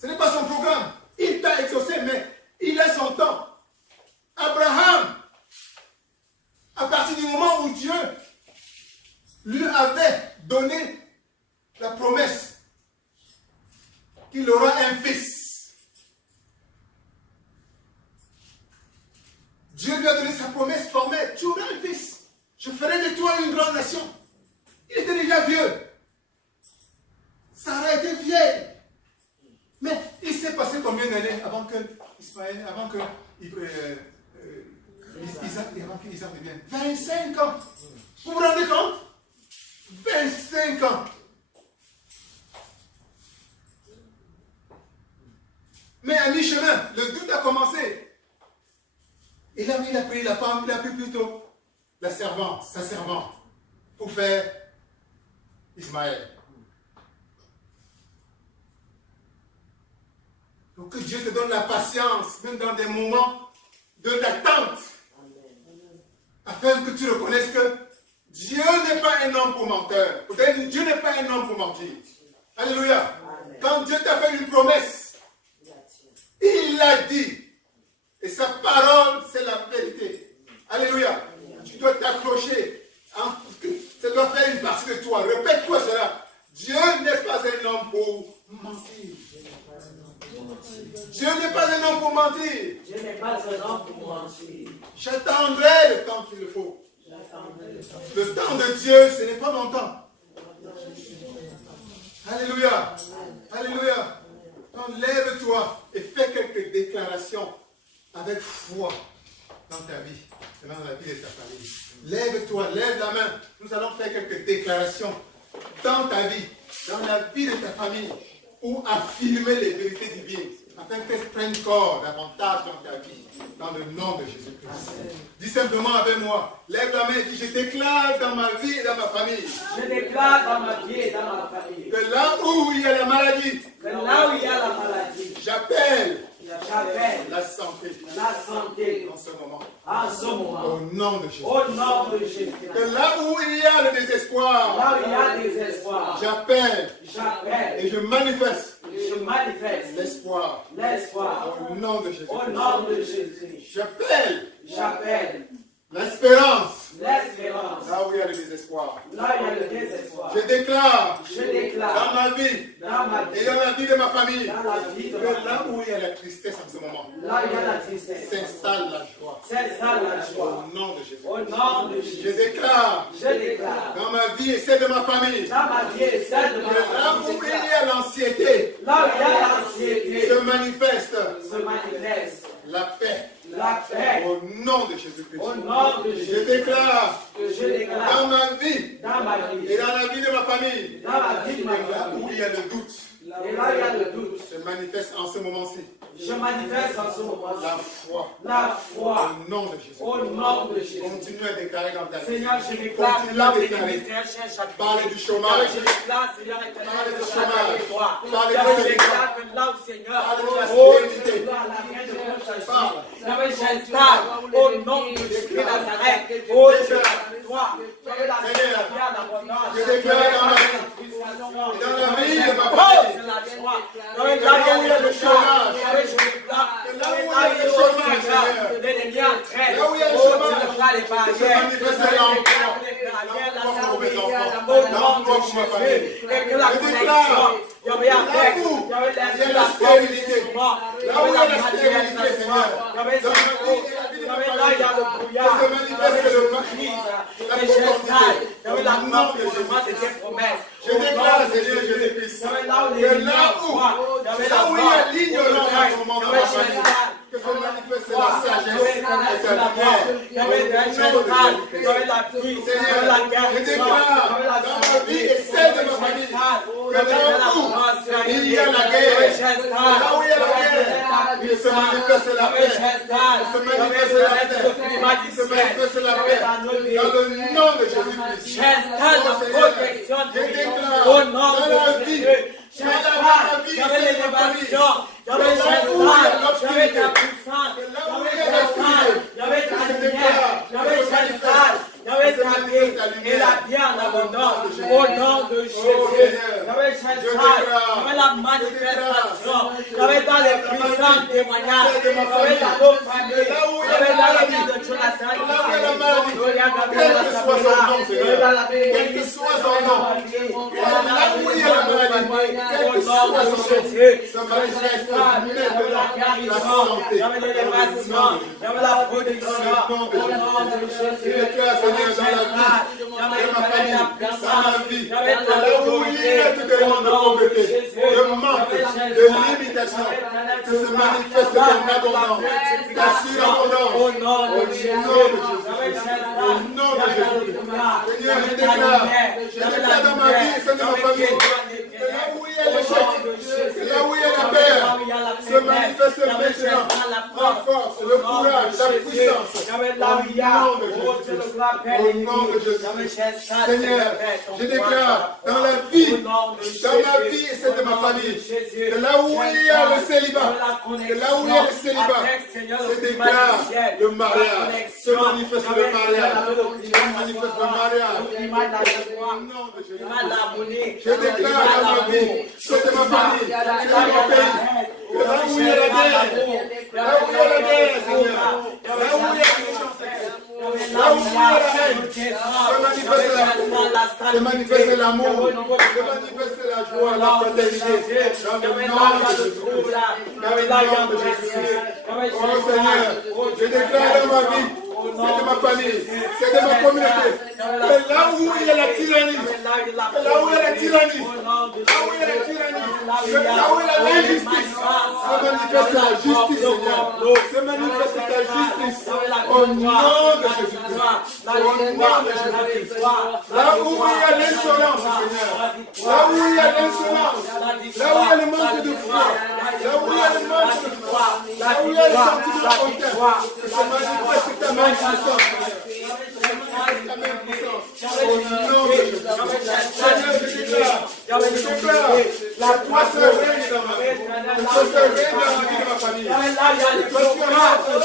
Ce n'est pas son programme. Il t'a exaucé, mais il a son temps. Abraham, à partir du moment où Dieu lui avait donné la promesse qu'il aura un fils, Dieu lui a donné sa promesse formelle. Tu auras un fils. Je ferai de toi une grande nation. Il était déjà vieux. Sarah était vieille. Mais il s'est passé combien d'années avant que Isaac devienne 25 ans. Vous vous rendez compte? 25 ans. Mais à mi-chemin, le doute a commencé. Il a pris la femme, il a pris plutôt sa servante, pour faire Ismaël. Donc que Dieu te donne la patience, même dans des moments de l'attente, afin que tu reconnaisses que Dieu n'est pas un homme pour menteur. Peut-être que Dieu n'est pas un homme pour mentir. Alléluia. Quand Dieu t'a fait une promesse, il l'a dit. Et sa parole, c'est la vérité. Alléluia. Tu dois t'accrocher. Ça doit faire une partie de toi. Répète-toi cela. Dieu n'est pas un homme pour mentir. Dieu n'est pas un homme pour mentir. Dieu n'est pas un homme pour mentir. J'attendrai le temps qu'il faut. Le temps de Dieu, ce n'est pas mon temps. Alléluia. Alléluia. Donc lève-toi et fais quelques déclarations avec foi dans ta vie et dans la vie de ta famille. Lève-toi, lève la main. Nous allons faire quelques déclarations dans ta vie, dans la vie de ta famille, pour affirmer les vérités divines, afin qu'elles prennent corps davantage dans ta vie, dans le nom de Jésus-Christ. Dis simplement avec moi, lève la main et dis, je déclare dans ma vie et dans ma famille. Je déclare dans ma vie et dans ma famille. Que là où il y a la maladie, Que là où il y a la maladie, j'appelle la santé santé en ce moment. en ce moment. Au nom de Jésus. Au nom de Jésus. Que là où il y a le désespoir, Là où il y a des espoirs, j'appelle j'appelle et je manifeste et je manifeste l'espoir. l'espoir. Au nom de Jésus. Au nom de Jésus. J'appelle l'espérance. là où il y a le désespoir. Là où il y a le désespoir. Je déclare dans ma vie et dans la vie de ma famille dans la vie de que ma là où il y a la tristesse en ce moment, là où il y a la tristesse, s'installe la joie. s'installe la joie. Au nom de Jésus. Au nom de Je Jésus. déclare Je déclare dans ma vie et celle de ma famille dans ma vie et celle de ma que là où famille, il y a l'anxiété, là où il y a l'anxiété, se manifeste se manifeste la paix. la paix. Au nom de Jésus-Christ. Au nom de Je Jésus. déclare Que je dans déclare ma vie dans ma vie et dans la vie de ma famille, dans la vie de ma là où famille, il y a le doute, et là où il y a le doute, se manifeste en ce moment-ci je manifeste en ce moment la foi. la foi. Au nom de Jésus. Au nom de Jésus. Continue à déclarer dans ta vie. Seigneur, je déclare que Continue là à où les déclarer. ministères cherchent à Parle du Seigneur, chômage. je déclare, Seigneur éternel, Parle que du chaque année, chômage. toi. Parle de Seigneur, je la déclare que là où, Seigneur, Parle de la oh, stérilité. je déclare la fin de mon Parle. changement. Seigneur, j'installe au nom de Jésus de Nazareth. Oh, Dieu, toi, tu es la vie d'abondance. Je déclare dans ma vie dans la vie de ma oh, famille. c'est la joie. Là où il y a le chômage, je déclare que là où il y a le chômage, les liens entre elles. Là où il y a le Oh, chômage, tu lèveras les barrières. manifeste l'emploi. L'emploi pour mes enfants. L'emploi pour ma famille. Et que la Je connexion, déclare il y avait un bec, là où il y avait il y a la stérilité, là où il y a la stérilité, Seigneur, il y avait dans ma vie et la vie de ma là, il y a le famille, brouillard, que se manifeste le crise, la et j'installe, pauvreté. il y avait la confirmation de tes promesses. Je déclare, Seigneur Jésus-Christ, Il y avait là où que les là où il y avait il y a l'ignorance en ce moment dans ma famille, sur la mort, il y avait des chestales, il y avait la vie, il y avait la guerre, Je il y avait la déclare dans ma vie et celle de ma famille que là où il y a la guerre, là où il y a la guerre, il se manifeste la paix. Il se manifeste la paix. Il se manifeste la paix. Dans le nom de Jésus-Christ. Je déclare au nom dans la de vie, Jésus. dans la vie, Il y avait l'élévation, il y avait le chestade, il y avait la puissance, il y avait le chestade, il y avait la lumière, il y avait le chestade, il y avait la vie et la vie en abondance. Au nom de Jésus, il y avait le chestade, il y avait la manifestation, il y avait dans les puissants témoignages, il y avait dans nos familles, il y avait dans la vie de Jonathan, quel que soit son nom, là où il y a la maladie, quel que soit son nom, ça manifeste maintenant la santé. il y avait l'élévation, il y avait la production, au nom de Jésus. Seigneur, dans ma famille, dans ma vie, là où il y a tout élément de pauvreté, de manque, de limitation, que se manifeste ton abondance, ta surabondance, au nom de Jésus. au nom de Jésus. Seigneur, je déclare dans ma vie et celle de ma famille, que là où il y a l'échec, que là où il y a la paix, se manifeste maintenant la force, le courage, la puissance, au nom de Jésus. Seigneur, je déclare dans la vie, dans ma vie et celle de ma famille, que là où il y a le célibat, que là où il y a le célibat, se déclare le mariage, se manifeste le mariage, se manifeste le mariage, au nom de Jésus. Je déclare dans ma vie, celle de ma famille, celle de mon pays, que là où il y a la guerre, là où il y a la guerre, Seigneur, là où il y a la méchanceté, là où il y a la haine, se manifeste l'amour, se manifeste la joie, la fraternité, dans le nom de Jésus. Dans le nom de Jésus. Oh Seigneur, je déclare dans ma vie, c'est de ma famille, c'est de ma communauté, que là où il y a la tyrannie, que là où il y a la tyrannie, là où il y a la tyrannie, que là où il y a l'injustice, se manifeste la justice, Seigneur, se manifeste ta justice, au nom de Jésus-Christ, au nom de Jésus-Christ. Là où il y a l'insolence, Seigneur, là où il y a l'insolence, là où il y a le manque de foi, là où il y a le manque de foi, là où il y a le sentiment de contact, que se manifeste ta main puissante, ta main puissante, au nom de Jésus. Seigneur, je déclare, la toi seul règne dans ma vie, toi seul règne dans la vie de ma famille, toi seul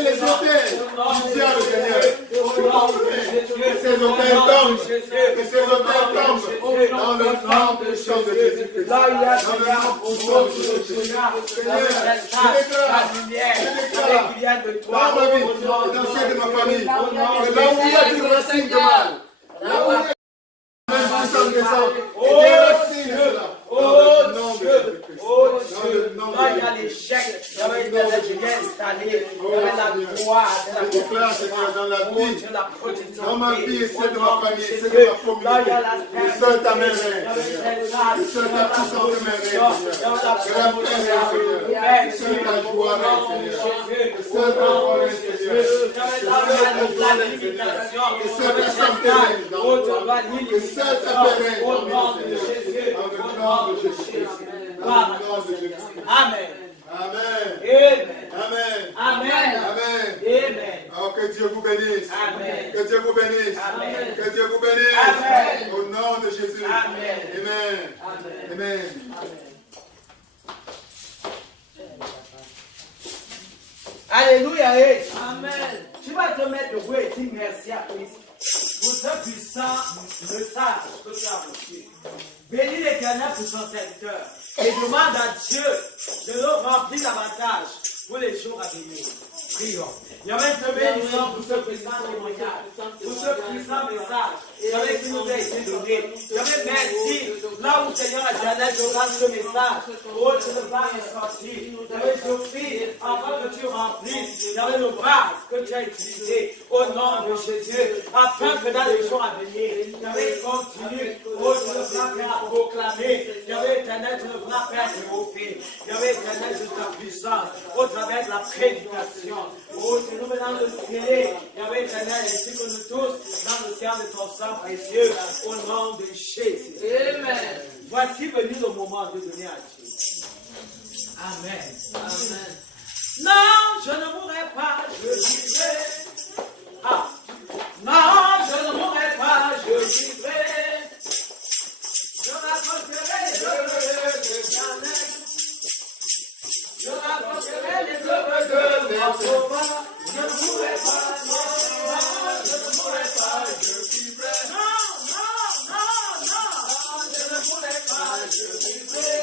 les hôtels du diable, Seigneur. Que ces hôtels tombent, que ces hôtels tombent dans le nom de Jésus-Christ. Dans le nom de Jésus-Christ. Je déclare dans ma vie et dans celle de ma famille, que là où il y a des racines de mal, là où il y a même puissance de sang, et des racines de cela. Dans le nom de Jésus-Christ. Là, il y a l'échec, il y avait des ingénieurs installés, il y avait la gloire, je déclare, Seigneur, dans la vie, dans ma vie et celle de ma famille, celle de ma communauté, que seul ta main règne, que seul ta puissance main règne, que la paix règne, Seigneur, que seul ta joie règne, Seigneur, que seul ta joie règne, Seigneur, que seul ta santé règne, que seul ta paix règne, dans le nom de Jésus. Amen. Amen. Amen. Amen. Amen. Oh, que Dieu vous bénisse. Amen. Que Dieu vous bénisse. Amen. Que Dieu vous bénisse. Amen. Au nom de Jésus. Amen. Amen. Amen. Alléluia. Amen. Tu vas te mettre debout et dire merci à Christ. Pour ce puissant message que tu as reçu. Bénis l'Éternel pour son serviteur et demande à Dieu de le remplir davantage pour les jours à venir. prions. Yahweh, te bénissons pour ce puissant témoignage, pour ce puissant message, Yahweh, qui nous a été donné. Yahweh, merci. Là où Seigneur éternel, je regarde ce message, oh, tu ne vas pas sortir. Yahweh, je prie afin que tu remplisses, Yahweh, le vase que tu as utilisé au nom de Jésus, afin que dans les jours à venir, Yahweh, continue, oh, tu ne vas pas proclamer, Yahweh, éternel, tu ne vas pas perdre vos filles. Yahweh, éternel, juste ta puissance, au travers de la prédication. Oh, tu nous mets dans le ciel, Yahweh, éternel, ainsi que nous tous, dans le ciel de ton sang précieux, au nom de Jésus. Amen. Voici venu le moment de donner à Dieu. Amen. Amen. Non, je ne mourrai pas, je vivrai. Ah. Non, je ne mourrai pas, je vivrai. Je raconterai les œuvres de l'Éternel. Je raconterai les œuvres de mon sauveur. Je ne mourrai pas, non, je ne mourrai pas, je vivrai. Non, non, non, non, je ne mourrai pas, je vivrai.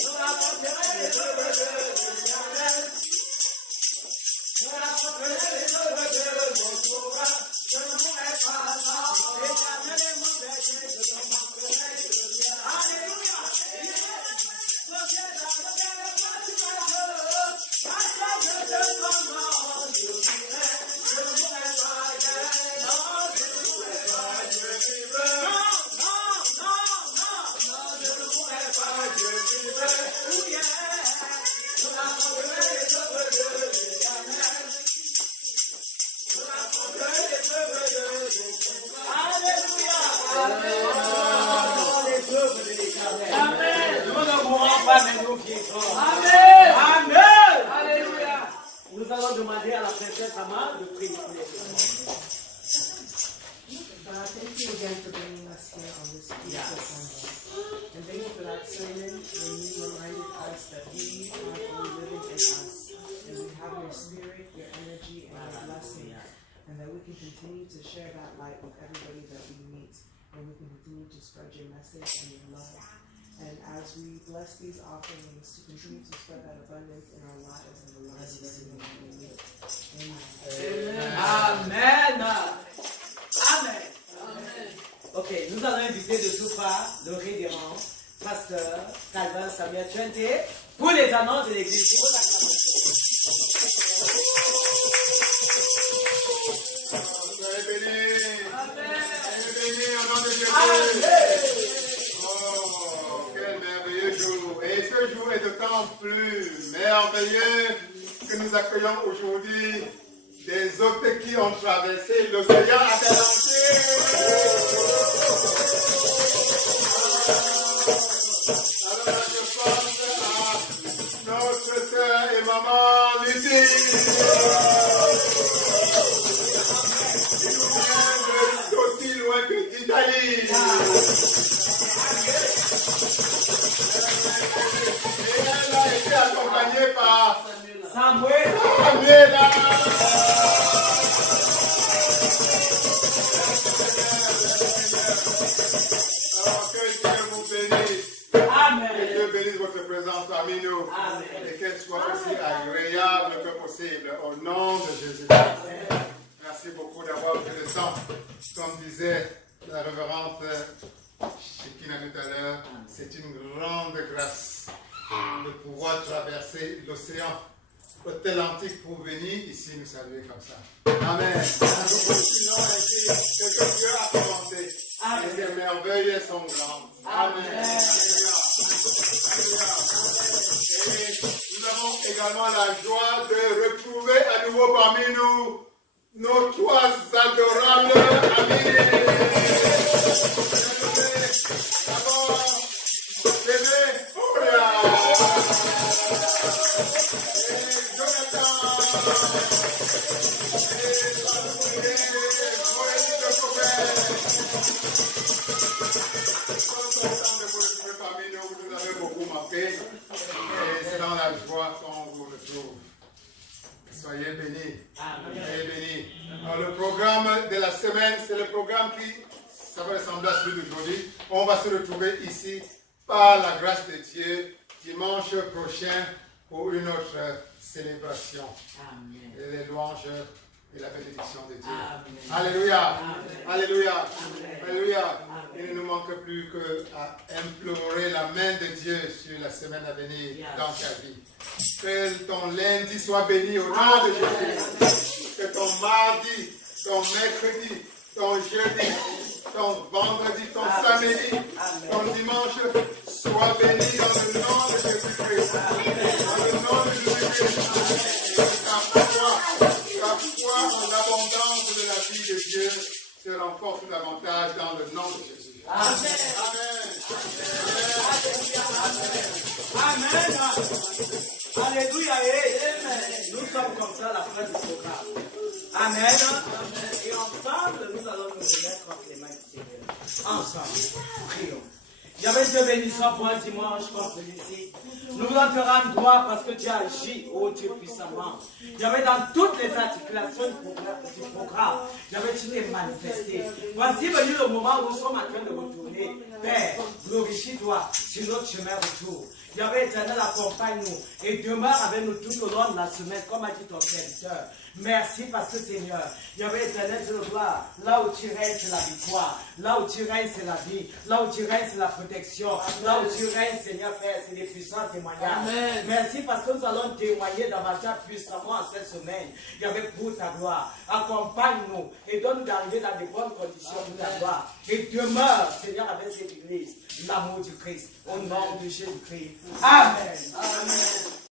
Je raconterai les œuvres de l'Éternel. Je raconterai les œuvres de mon sauveur. Je ne mourrai pas, non, l'Éternel est mon berger, je ne manquerai de rien. Alléluia. Amen. Amen. Alléluia. Nous allons demander à la princesse Amar de prier pour les gens. Thank you again for bringing us here on this beautiful Sunday. And thank you for that sermon when you reminded us that we are all living in us. And we have your spirit, your energy, and your blessing. And that we can continue to share that light with everybody that we meet. And we can continue to spread your message and your love. And as we bless these offerings, to continue to spread that abundance in our lives and the lives of everyone we meet. Amen. Amen. Amen. Amen. Ok, nous allons inviter de tout part le révérend, pasteur Calvin Samuel Twente pour les annonces de l'église. Pour l'acclamation. Soyez bénis. Amen. Soyez bénis au nom de Jésus. Amen. Oh, quel merveilleux jour. Et ce jour est d'autant plus merveilleux que nous accueillons aujourd'hui des hôtes qui ont traversé l'océan Atlantique. Alors je pense à notre sœur et maman Lucie. Qui nous vient d'aussi loin que d'Italie. Et elle a été accompagnée par Samuel. Samuela. Alors que Dieu vous bénisse. Amen. Que Dieu bénisse votre présence parmi nous. Amen. Et qu'elle soit aussi agréable que possible. Au nom de Jésus. Merci beaucoup d'avoir pris le temps. Comme disait la révérende Shekina tout à l'heure, c'est une grande grâce de pouvoir traverser l'océan Atlantique pour venir ici nous saluer comme ça. Amen. Nous continuons ainsi ce que Dieu a commencé. Et ses merveilles sont grandes. Amen. Alléluia. Et nous avons également la joie de retrouver à nouveau parmi nous nos trois adorables amis. D'abord, Bébé, Oula. Et Jonathan. Et Moïse de Couvert. Content de vous retrouver parmi nous. Vous nous avez beaucoup manqué. Et c'est dans la joie qu'on vous retrouve. Soyez bénis. Soyez bénis. Alors, le programme de la semaine, c'est le programme qui, ça va ressembler à celui d'aujourd'hui. On va se retrouver ici, par la grâce de Dieu, dimanche prochain pour une autre célébration. Amen. Et les louanges et la bénédiction de Dieu. Amen. Alléluia. Amen. Alléluia. Amen. Alléluia. Amen. Il ne nous manque plus qu'à implorer la main de Dieu sur la semaine à venir Yes. dans ta vie. Que ton lundi soit béni au nom de Jésus. Que ton mardi, ton mercredi, ton jeudi, ton vendredi, ton samedi, ton dimanche soit béni dans le nom de Jésus-Christ. Dans le nom de Jésus-Christ. Ta foi en l'abondance de la vie de Dieu se renforce davantage dans le nom de Jésus. Amen. Amen. Amen. Alléluia. Nous sommes comme ça à la fin du programme. Amen. Et ensemble, nous allons nous remettre entre les mains du Seigneur. Ensemble. Prions. Il y avait Dieu bénissant pour un dimanche comme celui-ci. Nous voulons te rendre gloire parce que tu as agi, oh Dieu, puissamment. Il y avait dans toutes les articulations du programme, il y avait tu t'es manifesté. Voici venu le moment où nous sommes en train de retourner. Père, glorifie-toi sur notre chemin retour. Il y avait Éternel, accompagne-nous et demeure avec nous tout au long de la semaine, comme a dit ton serviteur. Merci parce que Seigneur, il y avait Éternel, je le vois, là où tu règnes, c'est la victoire. Là où tu règnes, c'est la vie. Là où tu règnes, c'est la protection. Là où tu règnes, Seigneur Père, c'est les puissants témoignages. Amen. Merci parce que nous allons témoigner davantage puissamment en cette semaine. Il y avait pour ta gloire. Accompagne-nous et donne-nous d'arriver dans de bonnes conditions pour ta gloire. Et demeure, Seigneur, avec cette église, l'amour du Christ. Au nom de Jésus-Christ. Amen. Amen.